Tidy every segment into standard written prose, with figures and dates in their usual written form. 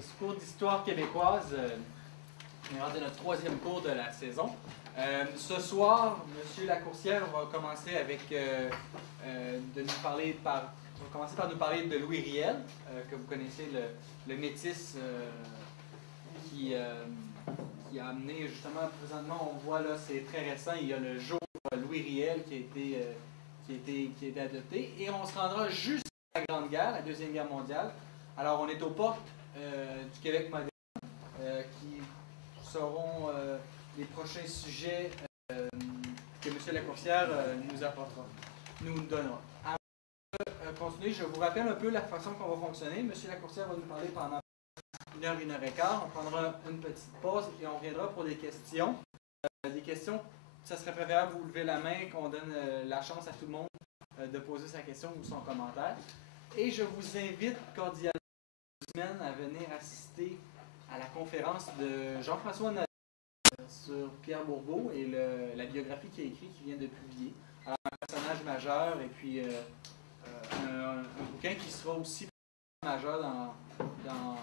ce cours d'histoire québécoise. On est rendu à notre troisième cours de la saison. Ce soir, M. Lacourcière va commencer avec de nous parler va commencer par nous parler de Louis Riel, que vous connaissez, le métis qui a amené justement, présentement, on voit là, c'est très récent, il y a le jour Louis Riel qui a été adopté. Et on se rendra juste à la Grande Guerre, la Deuxième Guerre mondiale. Alors, on est aux portes du Québec moderne, qui seront les prochains sujets que M. Lacourcière nous apportera, nous donnera. Avant de continuer, je vous rappelle un peu la façon qu'on va fonctionner. M. Lacourcière va nous parler pendant 1 heure et quart. On prendra une petite pause et on reviendra pour des questions. Des questions, ça serait préférable vous lever la main, qu'on donne la chance à tout le monde de poser sa question ou son commentaire. Et je vous invite cordialement à venir assister à la conférence de Jean-François Nadeau sur Pierre Bourgault et la biographie qu'il a écrite, qui vient de publier. Alors, un personnage majeur et puis un bouquin qui sera aussi majeur dans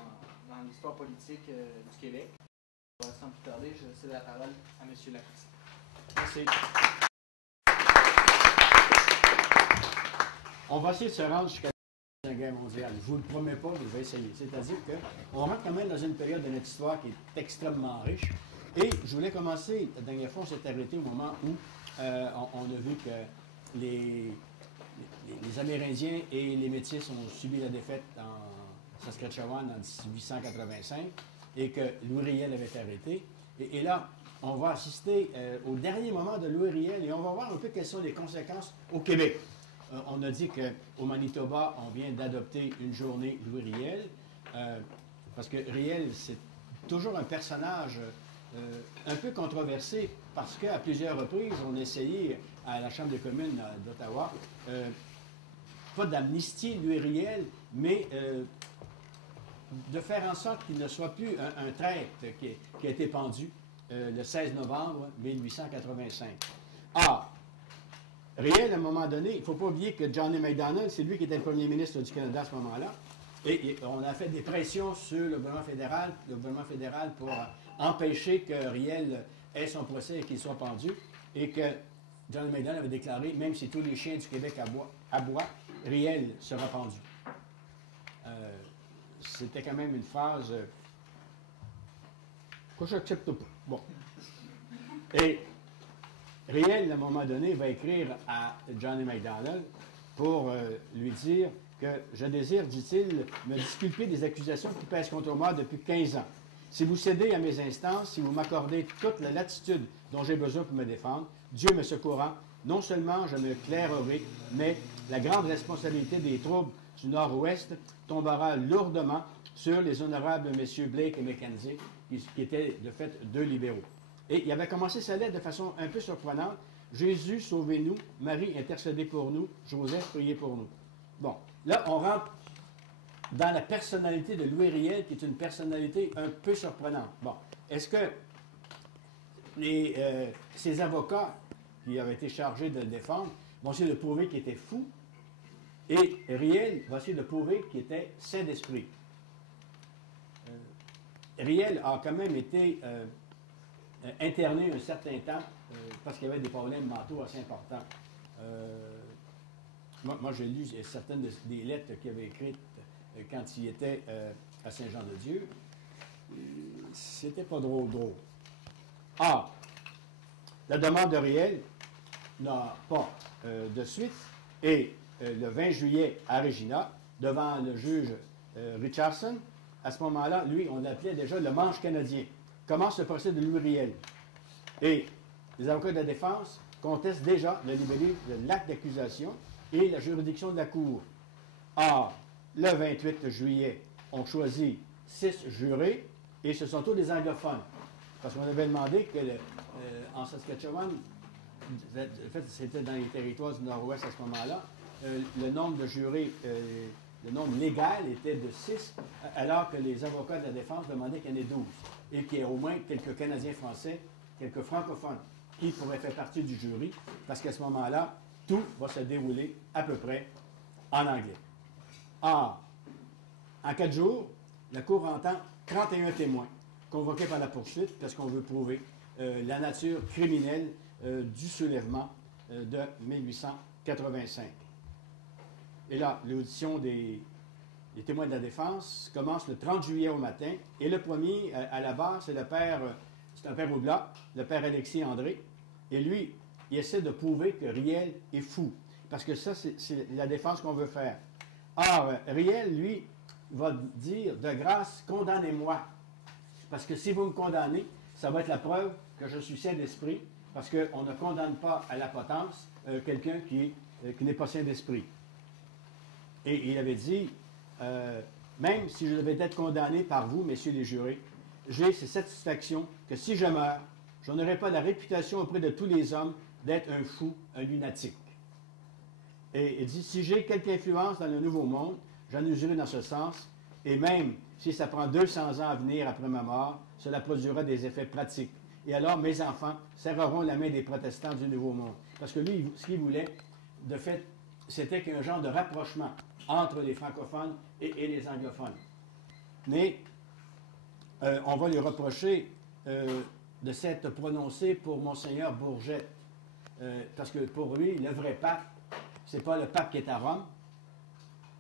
l'histoire politique du Québec. Sans plus tarder, je cède la parole à M. Lacourcière. Merci. On va essayer de se rendre jusqu'à la Guerre mondiale. Je ne vous le promets pas, mais je vais essayer. C'est-à-dire qu'on rentre quand même dans une période de notre histoire qui est extrêmement riche. Et je voulais commencer, la dernière fois, on s'est arrêté au moment où on a vu que les Amérindiens et les Métis ont subi la défaite en Saskatchewan en 1885 et que Louis Riel avait été arrêté. Et là, on va assister au dernier moment de Louis Riel et on va voir un peu quelles sont les conséquences au Québec. On a dit qu'au Manitoba, on vient d'adopter une journée Louis Riel, parce que Riel, c'est toujours un personnage un peu controversé, parce qu'à plusieurs reprises, on a essayé à la Chambre des communes d'Ottawa, pas d'amnistier Louis Riel, mais de faire en sorte qu'il ne soit plus un traître qui a été pendu le 16 novembre 1885. Ah! Riel, à un moment donné, il ne faut pas oublier que John A. Macdonald, c'est lui qui était le premier ministre du Canada à ce moment-là. Et on a fait des pressions sur le gouvernement fédéral pour empêcher que Riel ait son procès et qu'il soit pendu. Et que John A. Macdonald avait déclaré, même si tous les chiens du Québec aboient, Riel sera pendu. C'était quand même une phrase que je n'accepte pas. Bon. Et Riel, à un moment donné, va écrire à John A. Macdonald pour lui dire que je désire, dit-il, me disculper des accusations qui pèsent contre moi depuis 15 ans. Si vous cédez à mes instances, si vous m'accordez toute la latitude dont j'ai besoin pour me défendre, Dieu me secourant, non seulement je me clairerai, mais la grande responsabilité des troubles du Nord-Ouest tombera lourdement sur les honorables messieurs Blake et Mackenzie, qui étaient de fait deux libéraux. Et il avait commencé sa lettre de façon un peu surprenante. Jésus, sauvez-nous. Marie, intercédez pour nous. Joseph, priez pour nous. Bon, là, on rentre dans la personnalité de Louis Riel, qui est une personnalité un peu surprenante. Bon, est-ce que ces avocats qui avaient été chargés de le défendre vont essayer de prouver qu'il était fou? Et Riel va essayer de prouver qu'il était saint d'esprit. Riel a quand même été interné un certain temps parce qu'il y avait des problèmes mentaux assez importants. Moi j'ai lu certaines des lettres qu'il avait écrites quand il était à Saint-Jean-de-Dieu. C'était pas drôle. Ah! La demande de Riel n'a pas de suite et le 20 juillet à Regina, devant le juge Richardson, à ce moment-là, lui, on l'appelait déjà le manche canadien. Commence le procès de Louis Riel. Et les avocats de la défense contestent déjà le libellé de l'acte d'accusation et la juridiction de la Cour. Or, le 28 juillet, on choisit 6 jurés et ce sont tous des anglophones. Parce qu'on avait demandé que en Saskatchewan, en fait, c'était dans les territoires du Nord-Ouest à ce moment-là, le nombre de jurés, le nombre légal était de 6, alors que les avocats de la défense demandaient qu'il y en ait 12. Et qu'il y ait au moins quelques Canadiens français, quelques francophones qui pourraient faire partie du jury, parce qu'à ce moment-là, tout va se dérouler à peu près en anglais. Or, en 4 jours, la Cour entend 31 témoins convoqués par la poursuite parce qu'on veut prouver la nature criminelle du soulèvement de 1885. Et là, l'audition des témoins de la défense commence le 30 juillet au matin. Et le premier, à la base, c'est un père Ougla, le père Alexis André. Et lui, il essaie de prouver que Riel est fou. Parce que ça, c'est la défense qu'on veut faire. Or, Riel, lui, va dire, de grâce, condamnez-moi. Parce que si vous me condamnez, ça va être la preuve que je suis saint d'esprit, parce qu'on ne condamne pas à la potence quelqu'un qui n'est pas saint d'esprit. Et il avait dit, même si je devais être condamné par vous, messieurs les jurés, j'ai cette satisfaction que si je meurs, je n'aurai pas la réputation auprès de tous les hommes d'être un fou, un lunatique. Et il dit, si j'ai quelque influence dans le nouveau monde, j'en userai dans ce sens, et même si ça prend 200 ans à venir après ma mort, cela produira des effets pratiques. Et alors, mes enfants serreront la main des protestants du nouveau monde. Parce que lui, ce qu'il voulait, de fait, c'était qu'il y ait un genre de rapprochement entre les francophones et les anglophones. Mais on va lui reprocher de s'être prononcé pour Monseigneur Bourget. Parce que pour lui, le vrai pape, c'est pas le pape qui est à Rome,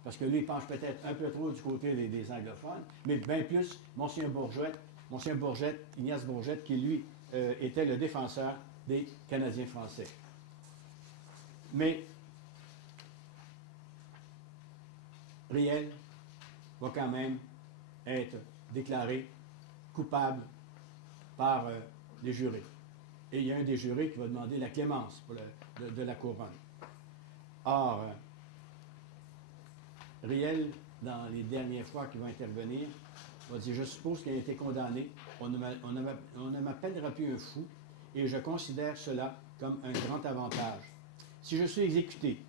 parce que lui, il penche peut-être un peu trop du côté des anglophones, mais bien plus Monseigneur Bourget, Ignace Bourget, qui lui était le défenseur des Canadiens français. Mais Riel va quand même être déclaré coupable par les jurés. Et il y a un des jurés qui va demander la clémence de la couronne. Or, Riel, dans les dernières fois qu'il va intervenir, va dire, je suppose qu'il a été condamné, on ne m'appellera plus un fou, et je considère cela comme un grand avantage. Si je suis exécuté,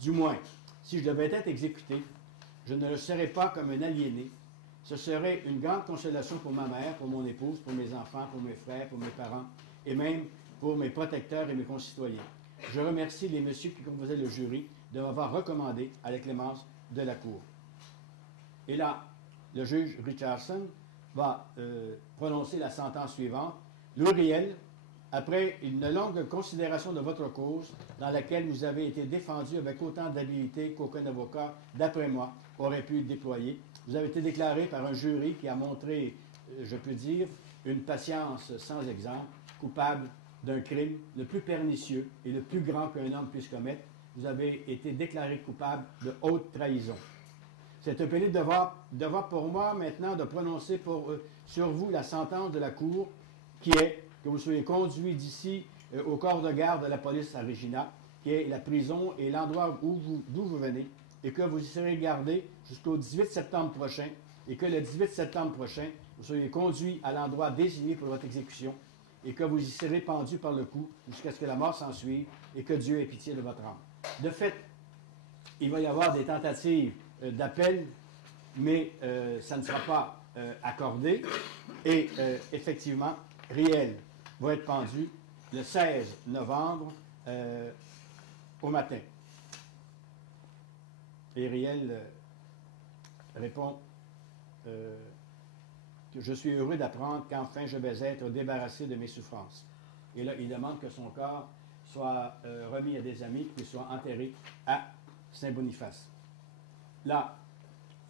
du moins, si je devais être exécuté, je ne le serais pas comme un aliéné. Ce serait une grande consolation pour ma mère, pour mon épouse, pour mes enfants, pour mes frères, pour mes parents, et même pour mes protecteurs et mes concitoyens. Je remercie les messieurs qui composaient le jury de m'avoir recommandé à la clémence de la Cour. Et là, le juge Richardson va prononcer la sentence suivante. Louis Riel, après une longue considération de votre cause, dans laquelle vous avez été défendu avec autant d'habileté qu'aucun avocat, d'après moi, aurait pu déployer, vous avez été déclaré par un jury qui a montré, je peux dire, une patience sans exemple, coupable d'un crime le plus pernicieux et le plus grand qu'un homme puisse commettre. Vous avez été déclaré coupable de haute trahison. C'est un pénible devoir pour moi maintenant de prononcer sur vous la sentence de la Cour qui est que vous soyez conduit d'ici au corps de garde de la police à Regina, qui est la prison et l'endroit d'où vous venez, et que vous y serez gardé jusqu'au 18 septembre prochain, et que le 18 septembre prochain, vous soyez conduit à l'endroit désigné pour votre exécution, et que vous y serez pendu par le cou jusqu'à ce que la mort s'ensuive, et que Dieu ait pitié de votre âme. De fait, il va y avoir des tentatives d'appel, mais ça ne sera pas accordé, et effectivement, Riel va être pendu le 16 novembre au matin. Et Riel répond que je suis heureux d'apprendre qu'enfin je vais être débarrassé de mes souffrances. Et là, il demande que son corps soit remis à des amis, qu'il soit enterré à Saint-Boniface. Là,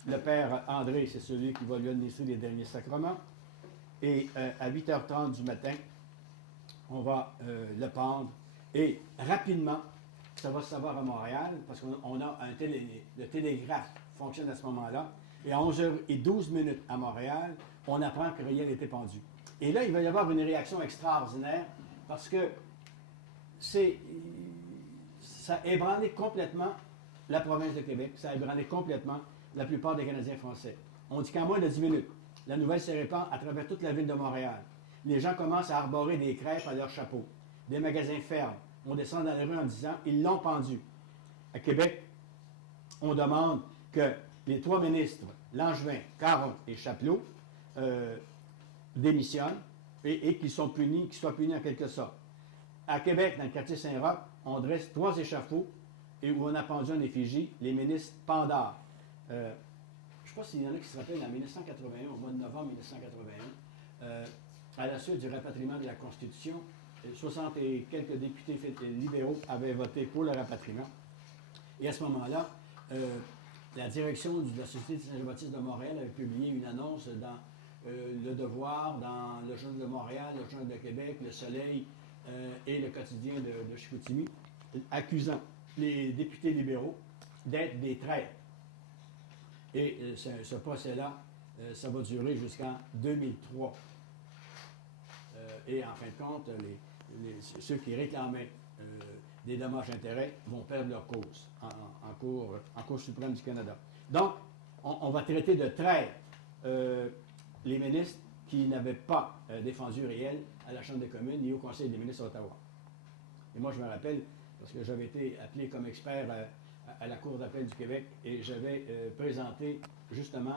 le père André, c'est celui qui va lui administrer les derniers sacrements. Et à 8h30 du matin, on va le pendre. Et rapidement, ça va se savoir à Montréal, parce qu'on a le télégraphe fonctionne à ce moment-là. Et à 11h12 à Montréal, on apprend que Riel était pendu. Et là, il va y avoir une réaction extraordinaire, parce que ça a ébranlé complètement la province de Québec, ça a ébranlé complètement la plupart des Canadiens français. On dit qu'en moins de 10 minutes, la nouvelle se répand à travers toute la ville de Montréal. Les gens commencent à arborer des crêpes à leur chapeau. Des magasins ferment. On descend dans les rues en disant « ils l'ont pendu ». À Québec, on demande que les 3 ministres, Langevin, Caron et Chapelot, démissionnent et qu'ils soient punis en quelque sorte. À Québec, dans le quartier Saint-Roch, on dresse 3 échafauds et où on a pendu en effigie les ministres Pandard, sais pas s'il y en a qui se rappellent, en 1981, au mois de novembre 1981, à la suite du rapatriement de la Constitution, 60 et quelques députés libéraux avaient voté pour le rapatriement. Et à ce moment-là, la direction de la Société de Saint-Jean-Baptiste de Montréal avait publié une annonce dans Le Devoir, dans le Journal de Montréal, le Journal de Québec, Le Soleil et le quotidien de Chicoutimi, accusant les députés libéraux d'être des traîtres. Et ce procès-là, ça va durer jusqu'en 2003. Et en fin de compte, ceux qui réclamaient des dommages-intérêts vont perdre leur cause en Cour suprême du Canada. Donc, on va traiter de traîtres les ministres qui n'avaient pas défendu réel à la Chambre des communes ni au Conseil des ministres à Ottawa. Et moi, je me rappelle, parce que j'avais été appelé comme expert à la Cour d'appel du Québec et j'avais présenté justement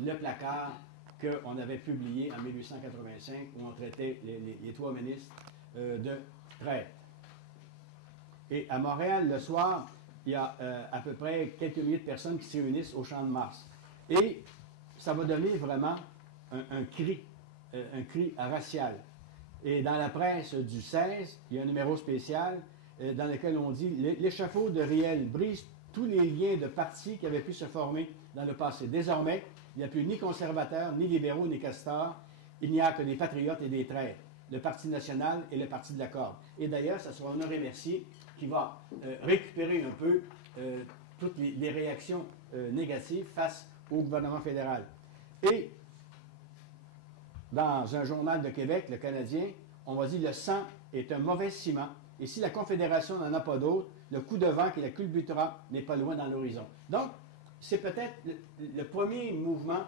le placard qu'on avait publié en 1885 où on traitait les trois ministres de traîtres. Et à Montréal, le soir, il y a à peu près quelques milliers de personnes qui se réunissent au Champ de Mars. Et ça va donner vraiment un cri racial. Et dans la presse du 16, il y a un numéro spécial dans lequel on dit « L'échafaud de Riel brise tous les liens de partis qui avaient pu se former dans le passé. Désormais, il n'y a plus ni conservateurs, ni libéraux, ni castors. Il n'y a que des patriotes et des traîtres. Le Parti national et le Parti de la corde. » Et d'ailleurs, ça sera Honoré Mercier qui va récupérer un peu toutes les réactions négatives face au gouvernement fédéral. Et dans un journal de Québec, le Canadien, on va dire « Le sang est un mauvais ciment. Et si la Confédération n'en a pas d'autre, le coup de vent qui la culbutera n'est pas loin dans l'horizon. » Donc, c'est peut-être le premier mouvement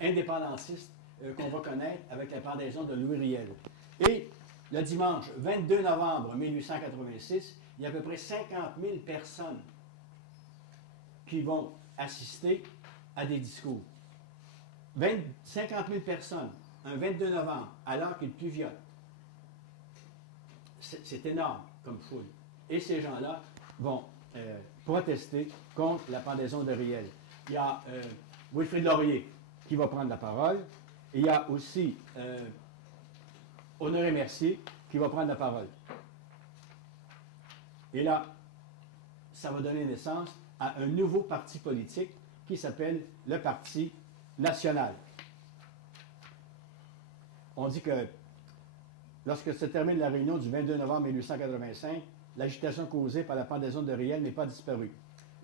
indépendantiste qu'on va connaître avec la pendaison de Louis Riel. Et le dimanche 22 novembre 1886, il y a à peu près 50 000 personnes qui vont assister à des discours. 50 000 personnes, un 22 novembre, alors qu'il pluviote. C'est énorme comme foule. Et ces gens-là vont protester contre la pendaison de Riel. Il y a Wilfrid Laurier qui va prendre la parole. Et il y a aussi Honoré Mercier qui va prendre la parole. Et là, ça va donner naissance à un nouveau parti politique qui s'appelle le Parti national. On dit que lorsque se termine la réunion du 22 novembre 1885, l'agitation causée par la pendaison de Riel n'est pas disparue.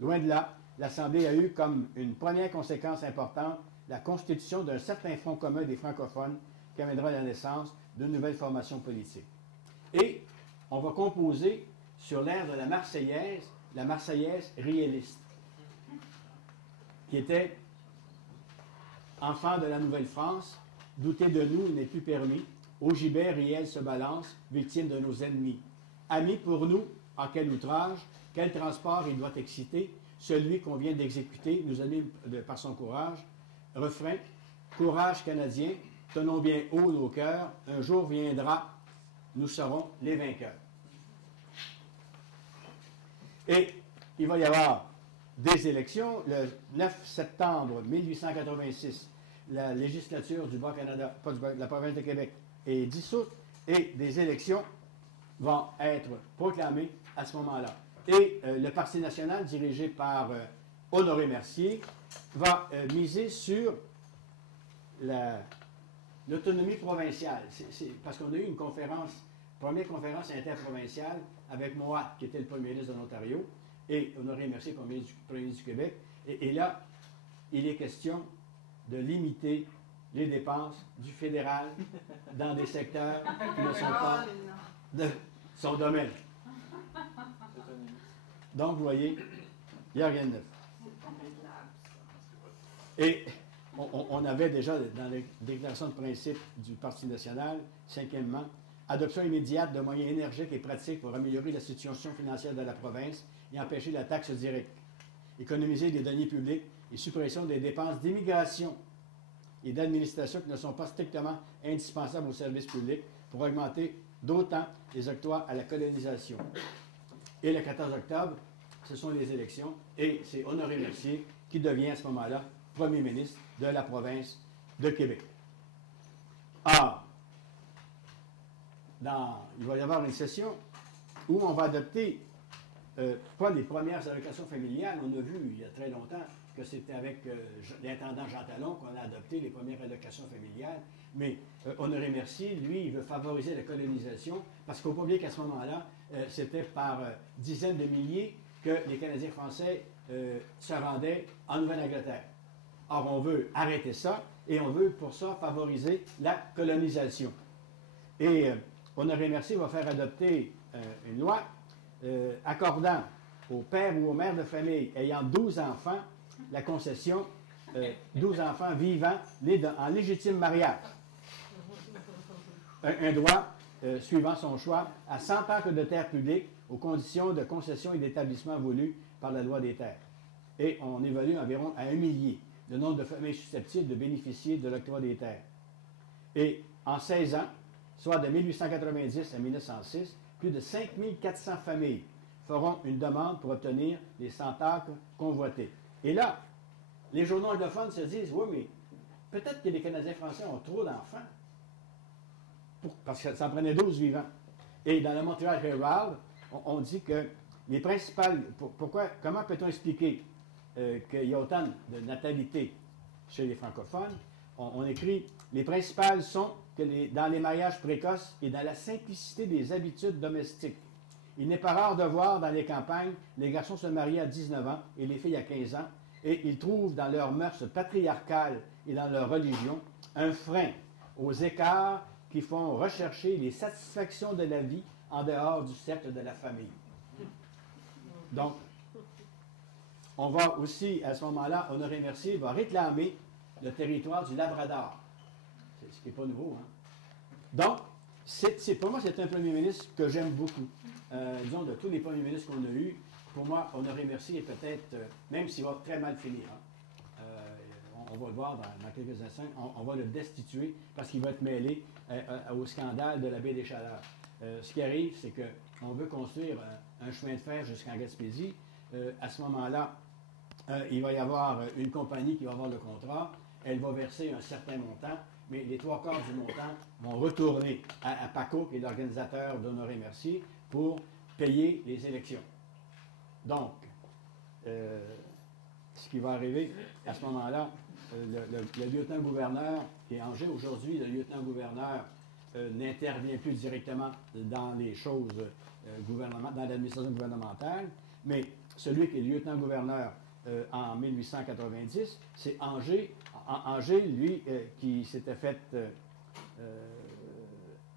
Loin de là, l'Assemblée a eu comme une première conséquence importante la constitution d'un certain front commun des francophones qui amènera la naissance d'une nouvelle formation politique. Et on va composer sur l'air de la Marseillaise riéliste, qui était enfant de la Nouvelle-France, douter de nous n'est plus permis, au gibet Riel se balance, victime de nos ennemis. Ami pour nous, en quel outrage, quel transport il doit exciter, celui qu'on vient d'exécuter nous anime par son courage. Refrain, courage canadien, tenons bien haut nos cœurs, un jour viendra, nous serons les vainqueurs. Et il va y avoir des élections. Le 9 septembre 1886, la législature du Bas-Canada, pas du Bas, de la province de Québec, est dissoute et des élections vont être proclamées à ce moment-là. Et le Parti national, dirigé par Honoré Mercier, va miser sur l'autonomie provinciale. Parce qu'on a eu une première conférence interprovinciale avec Moat, qui était le premier ministre de l'Ontario, et Honoré Mercier, premier ministre du Québec. Et là, il est question de limiter les dépenses du fédéral dans des secteurs qui ne sont pas de son domaine. Donc, vous voyez, il n'y a rien de neuf. Et on avait déjà dans les déclarations de principe du Parti national, cinquièmement, adoption immédiate de moyens énergiques et pratiques pour améliorer la situation financière de la province et empêcher la taxe directe, économiser des deniers publics et suppression des dépenses d'immigration et d'administration qui ne sont pas strictement indispensables aux services publics pour augmenter d'autant les octrois à la colonisation. Et le 14 octobre, ce sont les élections et c'est Honoré Mercier qui devient à ce moment-là premier ministre de la province de Québec. Or, il va y avoir une session où on va adopter, pas les premières allocations familiales. On a vu il y a très longtemps que c'était avec l'intendant Jean Talon qu'on a adopté les premières allocations familiales. Mais Honoré Mercier, lui, il veut favoriser la colonisation parce qu'il ne faut pas oublier qu'à ce moment-là, c'était par dizaines de milliers que les Canadiens français se rendaient en Nouvelle-Angleterre. Or, on veut arrêter ça et on veut pour ça favoriser la colonisation. Et Honoré Mercier va faire adopter une loi accordant aux pères ou aux mères de famille ayant 12 enfants la concession 12 enfants vivants nés en légitime mariage. Un droit suivant son choix à 100 acres de terre publique aux conditions de concession et d'établissement voulues par la loi des terres. Et on évalue environ à 1 millier le nombre de familles susceptibles de bénéficier de l'octroi des terres. Et en 16 ans, soit de 1890 à 1906, plus de 5400 familles feront une demande pour obtenir les 100 acres convoités. Et là, les journaux anglophones se disent, oui, mais peut-être que les Canadiens français ont trop d'enfants, parce que ça en prenait 12 vivants. Et dans le Montreal Herald, on dit que les principales... Comment peut-on expliquer qu'il y a autant de natalité chez les francophones? On écrit, les principales sont que dans les mariages précoces et dans la simplicité des habitudes domestiques. Il n'est pas rare de voir dans les campagnes les garçons se marier à 19 ans et les filles à 15 ans, et ils trouvent dans leurs mœurs patriarcales et dans leur religion un frein aux écarts qui font rechercher les satisfactions de la vie en dehors du cercle de la famille. Donc, on va aussi, à ce moment-là, Honoré Mercier va réclamer le territoire du Labrador. C'est ce qui n'est pas nouveau, hein? Donc, pour moi, c'est un premier ministre que j'aime beaucoup. Disons, de tous les premiers ministres qu'on a eus, pour moi, Honoré Mercier est peut-être, même s'il va très mal finir, hein, on va le voir dans quelques instants, on va le destituer parce qu'il va être mêlé au scandale de la baie des Chaleurs. Ce qui arrive, c'est qu'on veut construire un chemin de fer jusqu'en Gaspésie. À ce moment-là, il va y avoir une compagnie qui va avoir le contrat. Elle va verser un certain montant, mais les 3/4 du montant vont retourner à Paco, qui est l'organisateur d'Honoré Mercier, pour payer les élections. Donc, ce qui va arriver à ce moment-là, le lieutenant-gouverneur qui est Angers aujourd'hui, le lieutenant-gouverneur n'intervient plus directement dans les choses dans l'administration gouvernementale, mais celui qui est lieutenant-gouverneur en 1890, c'est Angers. Angers, lui, qui s'était fait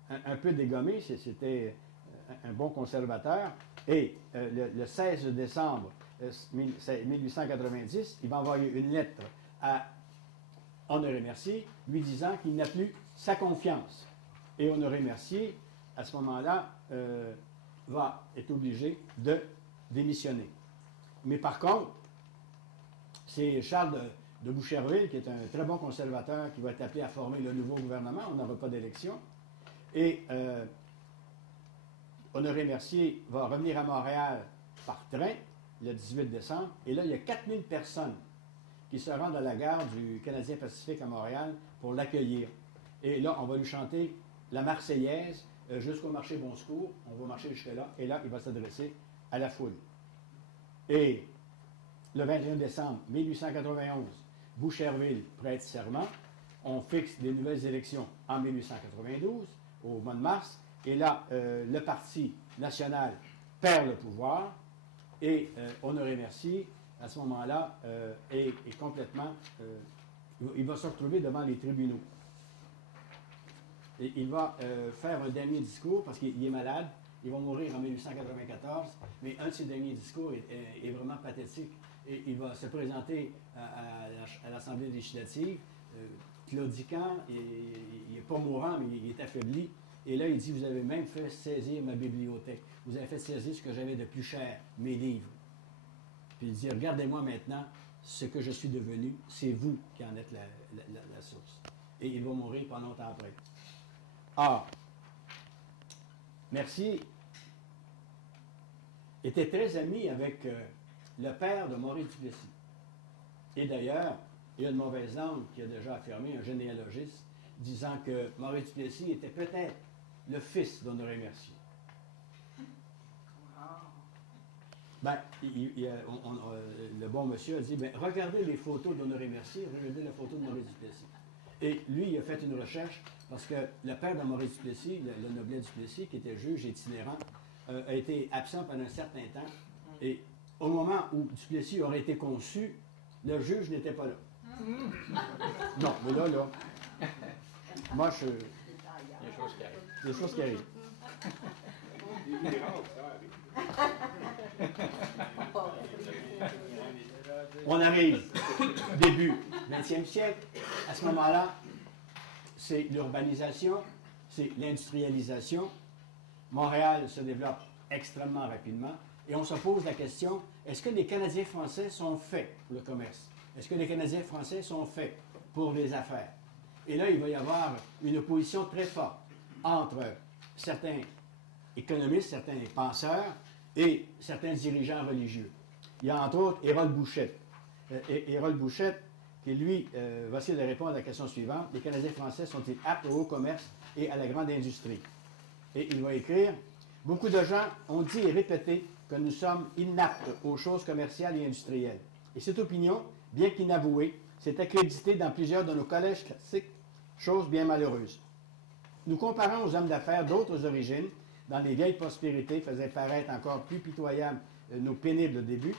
un peu dégommer, c'était un bon conservateur, et le 16 décembre 1890, il va envoyer une lettre à Honoré Mercier lui disant qu'il n'a plus sa confiance. Et Honoré Mercier, à ce moment-là, est obligé de démissionner. Mais par contre, c'est Charles de Boucherville, qui est un très bon conservateur, qui va être appelé à former le nouveau gouvernement. On n'aura pas d'élection. Et Honoré Mercier va revenir à Montréal par train le 18 décembre. Et là, il y a 4000 personnes qui se rendent à la gare du Canadien Pacifique à Montréal pour l'accueillir. Et là, on va lui chanter la Marseillaise jusqu'au marché Bon Secours. On va marcher jusque-là. Et là, il va s'adresser à la foule. Et le 21 décembre 1891, Boucherville prête serment. On fixe des nouvelles élections en 1892, au mois de mars. Et là, le Parti national perd le pouvoir. Et Honoré Mercier, à ce moment-là, est complètement... il va se retrouver devant les tribunaux. Et il va faire un dernier discours parce qu'il est malade. Il va mourir en 1894. Mais un de ses derniers discours est vraiment pathétique. Et il va se présenter à l'Assemblée législative, claudiquant, il n'est pas mourant, mais il est affaibli. Et là, il dit, vous avez même fait saisir ma bibliothèque. Vous avez fait saisir ce que j'avais de plus cher, mes livres. Puis il dit, regardez-moi maintenant, ce que je suis devenu, c'est vous qui en êtes la source. Et il va mourir pas longtemps après. Or, Mercier était très ami avec le père de Maurice Duplessis. Et d'ailleurs, il y a une mauvaise langue qui a déjà affirmé, un généalogiste, disant que Maurice Duplessis était peut-être le fils d'Honoré Mercier. Ben, le bon monsieur a dit, ben, regardez les photos d'Honoré Mercier, regardez la photo de Maurice Duplessis. Et lui, il a fait une recherche parce que le père de Maurice Duplessis, le Noblet Duplessis, qui était juge itinérant, a été absent pendant un certain temps. Et au moment où Duplessis aurait été conçu, le juge n'était pas là. Non, mais là, moi, il y a des choses qui arrivent. Des choses qui arrivent. On arrive début 20e siècle. À ce moment-là, c'est l'urbanisation, c'est l'industrialisation. Montréal se développe extrêmement rapidement. Et on se pose la question, est-ce que les Canadiens français sont faits pour le commerce? Est-ce que les Canadiens français sont faits pour les affaires? Et là, il va y avoir une opposition très forte entre certains économistes, certains penseurs et certains dirigeants religieux. Il y a entre autres Hérode Bouchette. Hérode Bouchette, qui lui va essayer de répondre à la question suivante. Les Canadiens français sont-ils aptes au haut commerce et à la grande industrie? Et il va écrire, beaucoup de gens ont dit et répété que nous sommes inaptes aux choses commerciales et industrielles. Et cette opinion, bien qu'inavouée, s'est accréditée dans plusieurs de nos collèges classiques, chose bien malheureuse. Nous comparons aux hommes d'affaires d'autres origines, dans les vieilles prospérités faisaient paraître encore plus pitoyables nos pénibles débuts.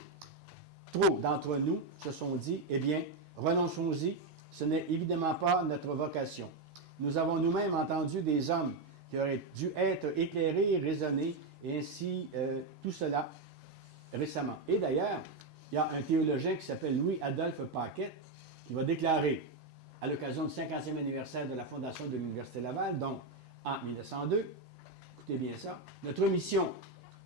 Trop d'entre nous se sont dit, eh bien, renonçons-y, ce n'est évidemment pas notre vocation. Nous avons nous-mêmes entendu des hommes qui auraient dû être éclairés et raisonnés, et ainsi tout cela récemment. Et d'ailleurs, il y a un théologien qui s'appelle Louis-Adolphe Paquette qui va déclarer, à l'occasion du 50e anniversaire de la fondation de l'Université Laval, donc en 1902, écoutez bien ça, notre mission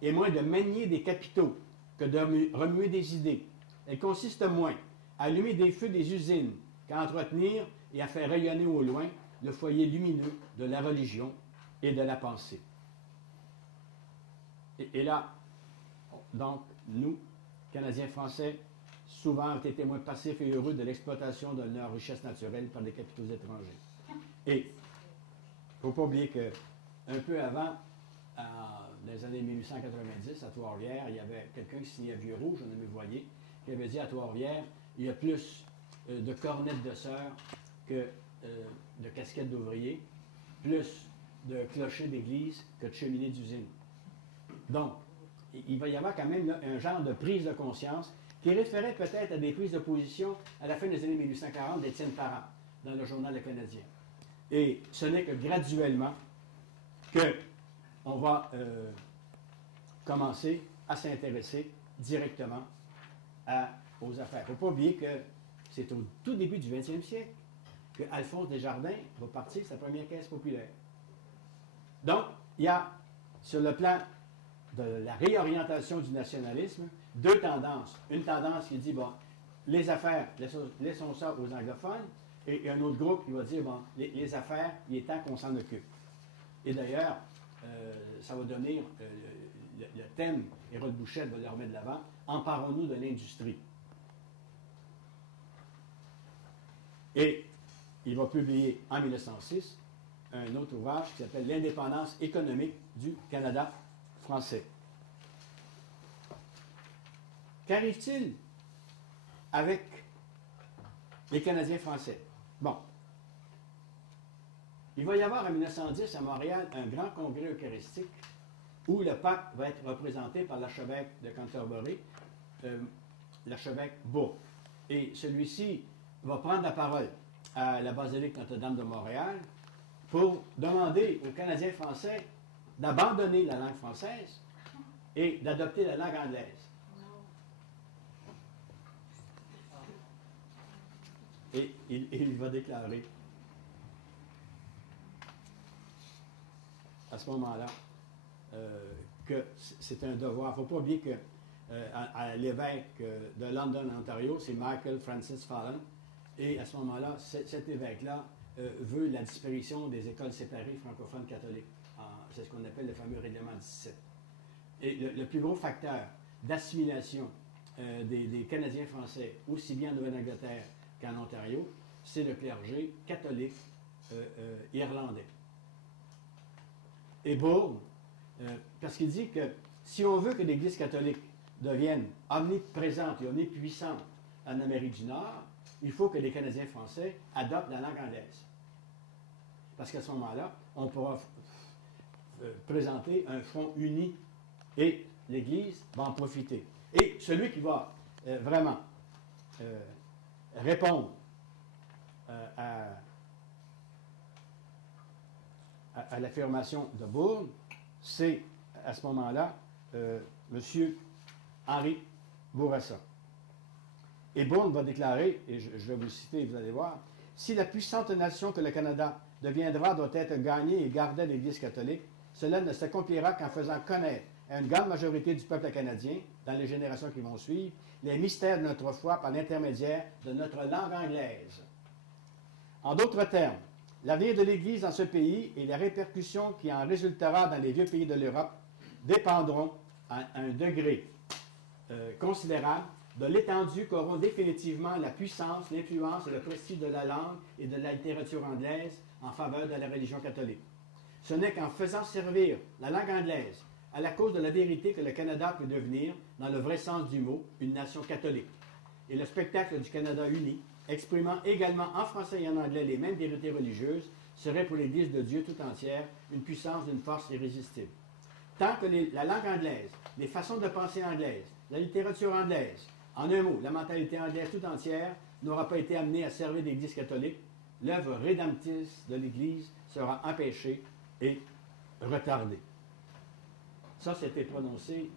est moins de manier des capitaux que de remuer des idées. Elle consiste moins à allumer des feux des usines qu'à entretenir et à faire rayonner au loin le foyer lumineux de la religion et de la pensée. Et là, donc, nous, Canadiens français, souvent ont été témoins passifs et heureux de l'exploitation de leurs richesses naturelles par des capitaux étrangers. Et il ne faut pas oublier qu'un peu avant, dans les années 1890, à Trois-Rivières, il y avait quelqu'un qui signait Vieux Rouge, un nommé Voyer, qui avait dit à Trois-Rivières, il y a plus de cornettes de sœurs que de casquettes d'ouvriers, plus de clochers d'église que de cheminées d'usine. Donc, il va y avoir quand même là, un genre de prise de conscience qui référait peut-être à des prises de position à la fin des années 1840 d'Étienne Parent dans le Journal Le Canadien. Et ce n'est que graduellement qu'on va commencer à s'intéresser directement aux affaires. Il ne faut pas oublier que c'est au tout début du 20e siècle que Alphonse Desjardins va partir sa première caisse populaire. Donc, il y a, sur le plan de la réorientation du nationalisme, deux tendances. Une tendance qui dit, bon, les affaires, laissons ça aux anglophones, et un autre groupe qui va dire, bon, les affaires, il est temps qu'on s'en occupe. Et d'ailleurs, ça va donner le thème, Hérode Bouchette va le remettre de l'avant, emparons-nous de l'industrie. Et il va publier en 1906 un autre ouvrage qui s'appelle L'indépendance économique du Canada français. Qu'arrive-t-il avec les Canadiens français? Bon. Il va y avoir en 1910 à Montréal un grand congrès eucharistique où le pape va être représenté par l'archevêque de Canterbury, l'archevêque Bourg. Et celui-ci va prendre la parole à la basilique Notre-Dame de Montréal pour demander aux Canadiens français d'abandonner la langue française et d'adopter la langue anglaise. Et il va déclarer à ce moment-là que c'est un devoir. Il ne faut pas oublier que à l'évêque de London, Ontario, c'est Michael Francis Fallon. Et à ce moment-là, cet évêque-là veut la disparition des écoles séparées francophones catholiques. C'est ce qu'on appelle le fameux règlement 17. Et le plus gros facteur d'assimilation des Canadiens français, aussi bien en Nouvelle-Angleterre qu'en Ontario, c'est le clergé catholique irlandais. Et Bourne, parce qu'il dit que si on veut que l'Église catholique devienne omniprésente et omnipuissante en Amérique du Nord, il faut que les Canadiens français adoptent la langue anglaise. Parce qu'à ce moment-là, on pourra présenter un front uni et l'Église va en profiter. Et celui qui va vraiment répondre à l'affirmation de Bourne, c'est à ce moment-là M. Henri Bourassa. Et Bourne va déclarer, et je vais vous le citer, vous allez voir, « Si la puissante nation que le Canada deviendra doit être gagnée et gardée à l'Église catholique, cela ne s'accomplira qu'en faisant connaître à une grande majorité du peuple canadien, dans les générations qui vont suivre, les mystères de notre foi par l'intermédiaire de notre langue anglaise. » En d'autres termes, l'avenir de l'Église dans ce pays et les répercussions qui en résultera dans les vieux pays de l'Europe dépendront à un degré considérable de l'étendue qu'auront définitivement la puissance, l'influence et le prestige de la langue et de la littérature anglaise en faveur de la religion catholique. Ce n'est qu'en faisant servir la langue anglaise à la cause de la vérité que le Canada peut devenir, dans le vrai sens du mot, une nation catholique. Et le spectacle du Canada uni, exprimant également en français et en anglais les mêmes vérités religieuses, serait pour l'Église de Dieu tout entière une puissance d'une force irrésistible. Tant que la langue anglaise, les façons de penser anglaises, la littérature anglaise, en un mot, la mentalité anglaise tout entière, n'aura pas été amenée à servir l'Église catholique, l'œuvre rédemptrice de l'Église sera empêchée et retardée. Ça, c'était prononcé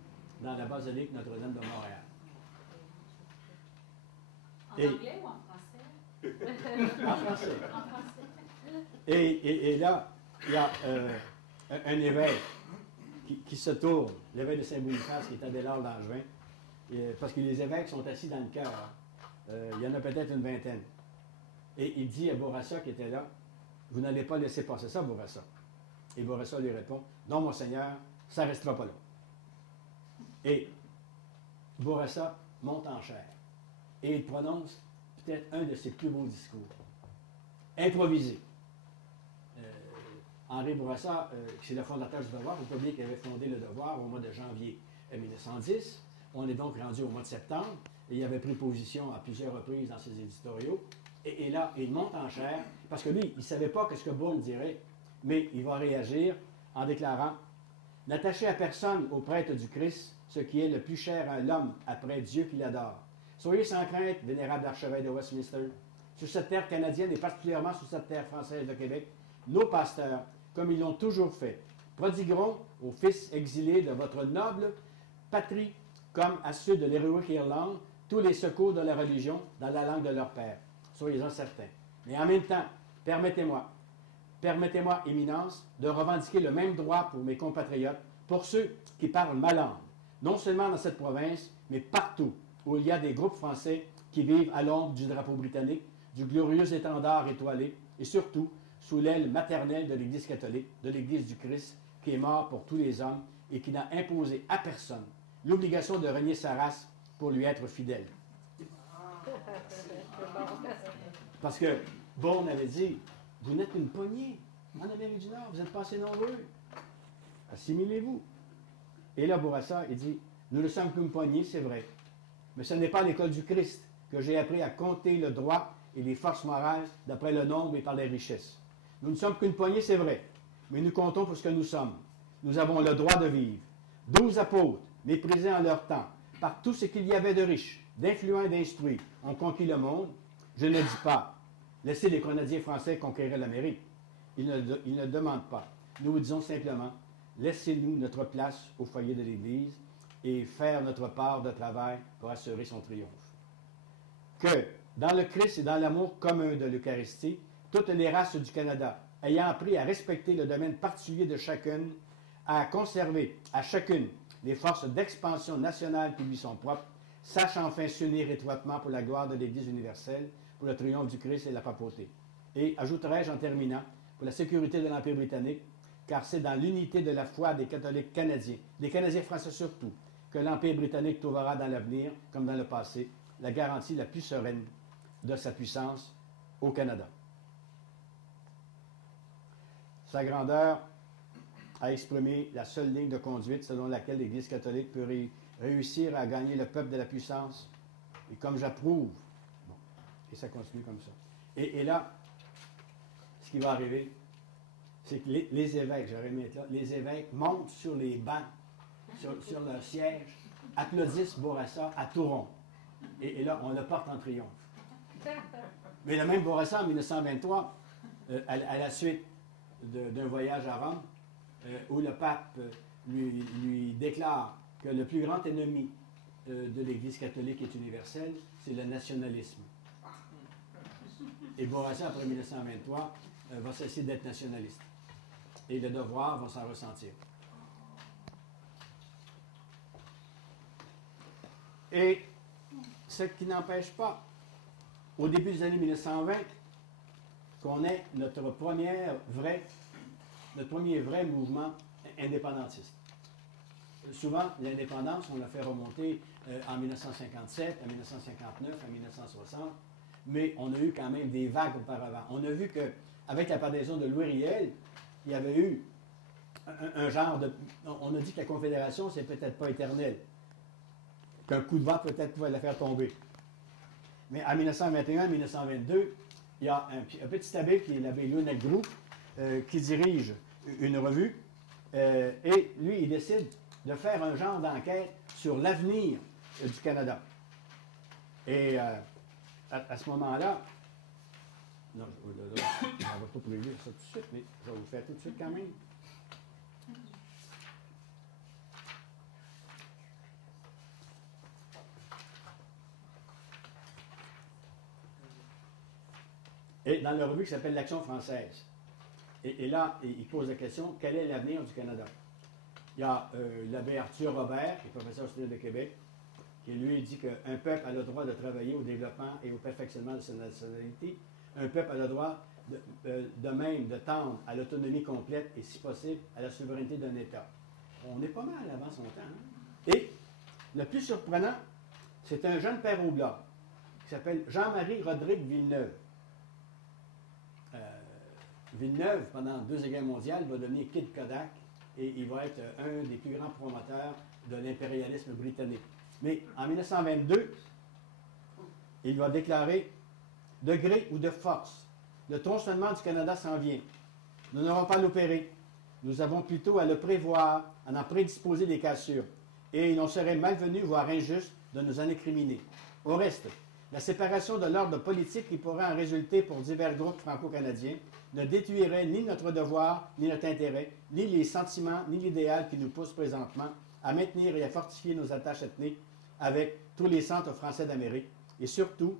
dans la basilique Notre-Dame de Montréal. En anglais ou en français? En français. En français. Et là, il y a un évêque qui se tourne, l'évêque de Saint-Boniface, qui est Adélard Langevin, parce que les évêques sont assis dans le chœur. Il y en a peut-être une vingtaine. Et il dit à Bourassa, qui était là, « Vous n'allez pas laisser passer ça, Bourassa. » Et Bourassa lui répond, « Non, Monseigneur, ça ne restera pas là. » Et Bourassa monte en chair. Et il prononce peut-être un de ses plus beaux discours. Improvisé. Henri Bourassa, qui est le fondateur du Devoir, vous pouvez qu'il avait fondé le Devoir au mois de janvier 1910. On est donc rendu au mois de septembre, et il avait pris position à plusieurs reprises dans ses éditoriaux. Et là, il monte en chair, parce que lui, il ne savait pas ce que Bourne dirait, mais il va réagir en déclarant « N'attachez à personne au prêtre du Christ ce qui est le plus cher à l'homme après Dieu qui l'adore. Soyez sans crainte, vénérable archevêque de Westminster. Sur cette terre canadienne et particulièrement sur cette terre française de Québec, nos pasteurs, comme ils l'ont toujours fait, prodigueront aux fils exilés de votre noble patrie, comme à ceux de l'héroïque Irlande, tous les secours de la religion dans la langue de leur père. Soyez-en certains. Mais en même temps, permettez-moi, Éminence, de revendiquer le même droit pour mes compatriotes, pour ceux qui parlent ma langue, non seulement dans cette province, mais partout où il y a des groupes français qui vivent à l'ombre du drapeau britannique, du glorieux étendard étoilé, et surtout sous l'aile maternelle de l'Église catholique, de l'Église du Christ, qui est mort pour tous les hommes et qui n'a imposé à personne l'obligation de renier sa race pour lui être fidèle. Parce que Bourne avait dit, vous n'êtes qu'une poignée en Amérique du Nord, vous n'êtes pas assez nombreux. Assimilez-vous. Et là, Bourassa, il dit, nous ne sommes qu'une poignée, c'est vrai. Mais ce n'est pas à l'école du Christ que j'ai appris à compter le droit et les forces morales d'après le nombre et par les richesses. Nous ne sommes qu'une poignée, c'est vrai, mais nous comptons pour ce que nous sommes. Nous avons le droit de vivre. 12 apôtres, méprisés en leur temps, par tout ce qu'il y avait de riches, d'influents et d'instruits, ont conquis le monde. Je ne dis pas, laissez les Canadiens français conquérir l'Amérique. Ils ne demandent pas. Nous vous disons simplement, laissez-nous notre place au foyer de l'Église et faire notre part de travail pour assurer son triomphe. Que, dans le Christ et dans l'amour commun de l'Eucharistie, toutes les races du Canada, ayant appris à respecter le domaine particulier de chacune, à conserver à chacune les forces d'expansion nationale qui lui sont propres, sachent enfin s'unir étroitement pour la gloire de l'Église universelle, pour le triomphe du Christ et de la papauté. Et, ajouterai-je en terminant, pour la sécurité de l'Empire britannique, car c'est dans l'unité de la foi des catholiques canadiens, des Canadiens français surtout, que l'Empire britannique trouvera dans l'avenir, comme dans le passé, la garantie la plus sereine de sa puissance au Canada. Sa grandeur a exprimé la seule ligne de conduite selon laquelle l'Église catholique peut réussir à gagner le peuple de la puissance. Et comme j'approuve, bon, et ça continue comme ça. Et là, ce qui va arriver, c'est que les évêques, j'aurais aimé être là, les évêques montent sur les bancs, sur leur siège, applaudissent Bourassa à tout rond. Et là, on le porte en triomphe. Mais le même Bourassa, en 1923, à la suite d'un voyage à Rome, où le pape lui déclare que le plus grand ennemi de l'Église catholique est universelle, c'est le nationalisme. Et Bourassa, après 1923, va cesser d'être nationaliste. Et le devoir va s'en ressentir. Et ce qui n'empêche pas, au début des années 1920, qu'on ait notre premier vrai mouvement indépendantiste. Souvent, l'indépendance, on l'a fait remonter en 1957, en 1959, en 1960, mais on a eu quand même des vagues auparavant. On a vu qu'avec la pendaison de Louis Riel, il y avait eu un genre de... On a dit que la Confédération, c'est peut-être pas éternel, qu'un coup de vent peut-être pouvait la faire tomber. Mais en 1921-1922, il y a un petit abbé qui est l'abbé Lionel Groux, qui dirige une revue, et lui, il décide de faire un genre d'enquête sur l'avenir du Canada. Et à ce moment-là, non, je ne vais pas vous lire ça tout de suite, mais je vais vous le faire tout de suite quand même. Et dans la revue qui s'appelle l'Action française. Et là, il pose la question, quel est l'avenir du Canada? Il y a l'abbé Arthur Robert, qui est professeur au de Québec, qui lui dit qu'un peuple a le droit de travailler au développement et au perfectionnement de sa nationalité. Un peuple a le droit de même de tendre à l'autonomie complète et, si possible, à la souveraineté d'un État. On est pas mal avant son temps. Hein? Et le plus surprenant, c'est un jeune père Oblat qui s'appelle Jean-Marie Rodrigue Villeneuve. Villeneuve, pendant la Deuxième Guerre mondiale, va devenir Kid Kodak et il va être un des plus grands promoteurs de l'impérialisme britannique. Mais en 1922, il va déclarer « De gré ou de force, le tronçonnement du Canada s'en vient. Nous n'aurons pas à l'opérer. Nous avons plutôt à le prévoir, à en prédisposer des cassures. Et il en serait malvenu, voire injuste, de nous en incriminer. Au reste, la séparation de l'ordre politique qui pourrait en résulter pour divers groupes franco-canadiens ne détruirait ni notre devoir, ni notre intérêt, ni les sentiments, ni l'idéal qui nous pousse présentement à maintenir et à fortifier nos attaches ethniques avec tous les centres français d'Amérique, et surtout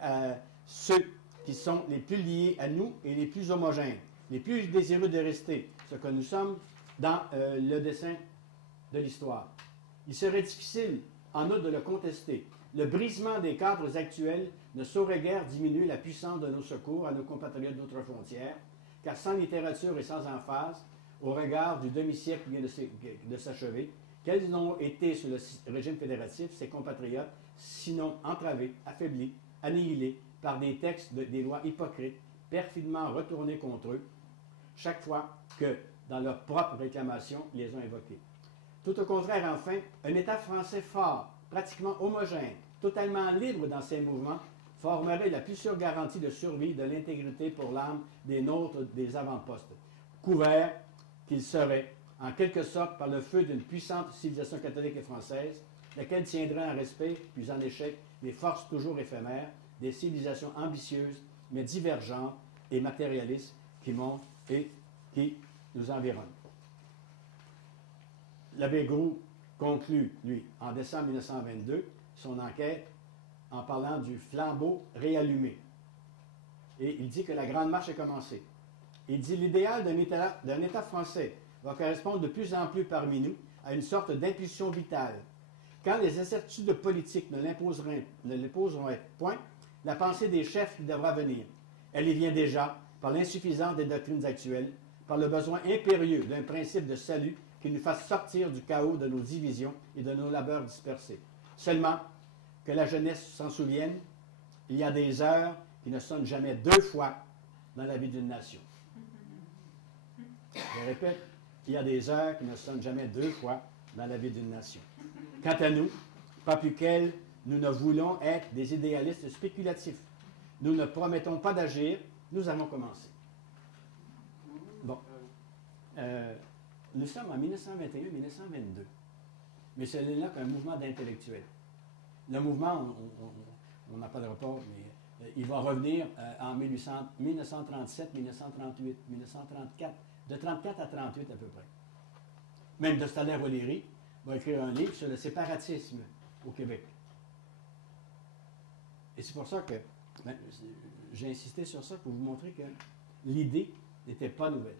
à ceux qui sont les plus liés à nous et les plus homogènes, les plus désireux de rester, ce que nous sommes dans le dessin de l'histoire. Il serait difficile, en outre, de le contester. Le brisement des cadres actuels ne saurait guère diminuer la puissance de nos secours à nos compatriotes d'autres frontières, car sans littérature et sans emphase, au regard du demi-siècle qui vient de s'achever, quels ont été sous le régime fédératif ces compatriotes, sinon entravés, affaiblis, annihilés par des textes des lois hypocrites, perfidement retournés contre eux, chaque fois que, dans leurs propres réclamations, ils les ont invoqués. Tout au contraire, enfin, un État français fort, pratiquement homogène, totalement libre dans ses mouvements, formerait la plus sûre garantie de survie de l'intégrité pour l'âme des nôtres des avant-postes, couverts qu'ils seraient, en quelque sorte, par le feu d'une puissante civilisation catholique et française, laquelle tiendrait en respect, puis en échec, les forces toujours éphémères des civilisations ambitieuses, mais divergentes et matérialistes qui montent et qui nous environnent. L'abbé Groux conclut, lui, en décembre 1922, son enquête en parlant du flambeau réallumé. Et il dit que la grande marche est commencée. Il dit l'idéal d'un État français va correspondre de plus en plus parmi nous à une sorte d'impulsion vitale. Quand les incertitudes politiques ne l'imposeront point, la pensée des chefs qui devra venir. Elle y vient déjà par l'insuffisance des doctrines actuelles, par le besoin impérieux d'un principe de salut qui nous fasse sortir du chaos de nos divisions et de nos labeurs dispersés. Seulement, que la jeunesse s'en souvienne il y a des heures qui ne sonnent jamais deux fois dans la vie d'une nation. Je répète, il y a des heures qui ne sonnent jamais deux fois dans la vie d'une nation. Quant à nous, pas plus qu'elle, nous ne voulons être des idéalistes spéculatifs. Nous ne promettons pas d'agir, nous avons commencé. Bon. Nous sommes en 1921-1922. Mais c'est là qu'un mouvement d'intellectuels. Le mouvement, on n'a pas de rapport, mais il va revenir en 1937, 1938, 1934, de 1934 à 1938 à peu près. Même de Staller-O'Leary va écrire un livre sur le séparatisme au Québec. Et c'est pour ça que j'ai insisté sur ça pour vous montrer que l'idée n'était pas nouvelle.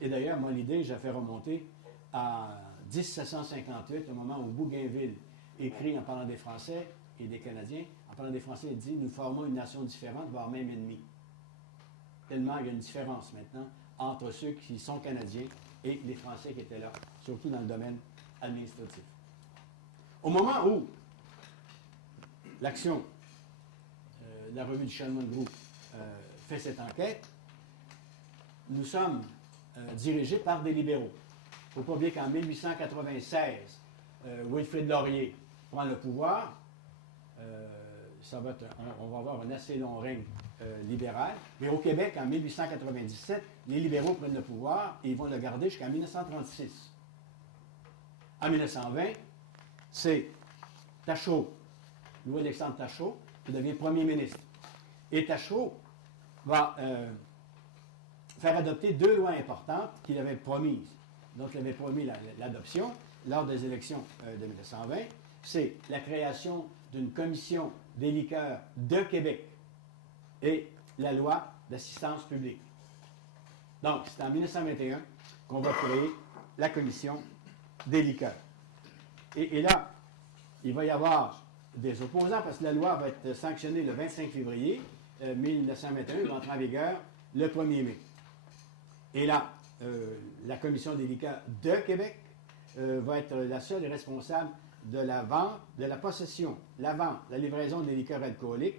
Et d'ailleurs, moi, l'idée, j'ai fait remonter à 1758, au moment où Bougainville écrit en parlant des Français et des Canadiens. En parlant des Français, il dit « Nous formons une nation différente, voire même ennemie. » Tellement il y a une différence maintenant entre ceux qui sont Canadiens et les Français qui étaient là, surtout dans le domaine administratif. Au moment où l'action, la revue du Shalman Group fait cette enquête, nous sommes dirigés par des libéraux. Il ne faut pas oublier qu'en 1896, Wilfrid Laurier prend le pouvoir. On va avoir un assez long règne libéral. Mais au Québec, en 1897, les libéraux prennent le pouvoir et ils vont le garder jusqu'en 1936. En 1920, c'est Tachereau, Louis-Alexandre Tachereau, qui devient premier ministre. Et Tachereau va faire adopter deux lois importantes qu'il avait promises. Donc, il avait promis l'adoption lors des élections de 1920. C'est la création d'une commission des liqueurs de Québec et la loi d'assistance publique. Donc, c'est en 1921 qu'on va créer la commission des liqueurs. Et là, il va y avoir des opposants parce que la loi va être sanctionnée le 25 février 1921, elle va entrer en vigueur le 1er mai. Et là, la commission des liqueurs de Québec va être la seule responsable de la vente, de la possession, la vente, la livraison des liqueurs alcooliques.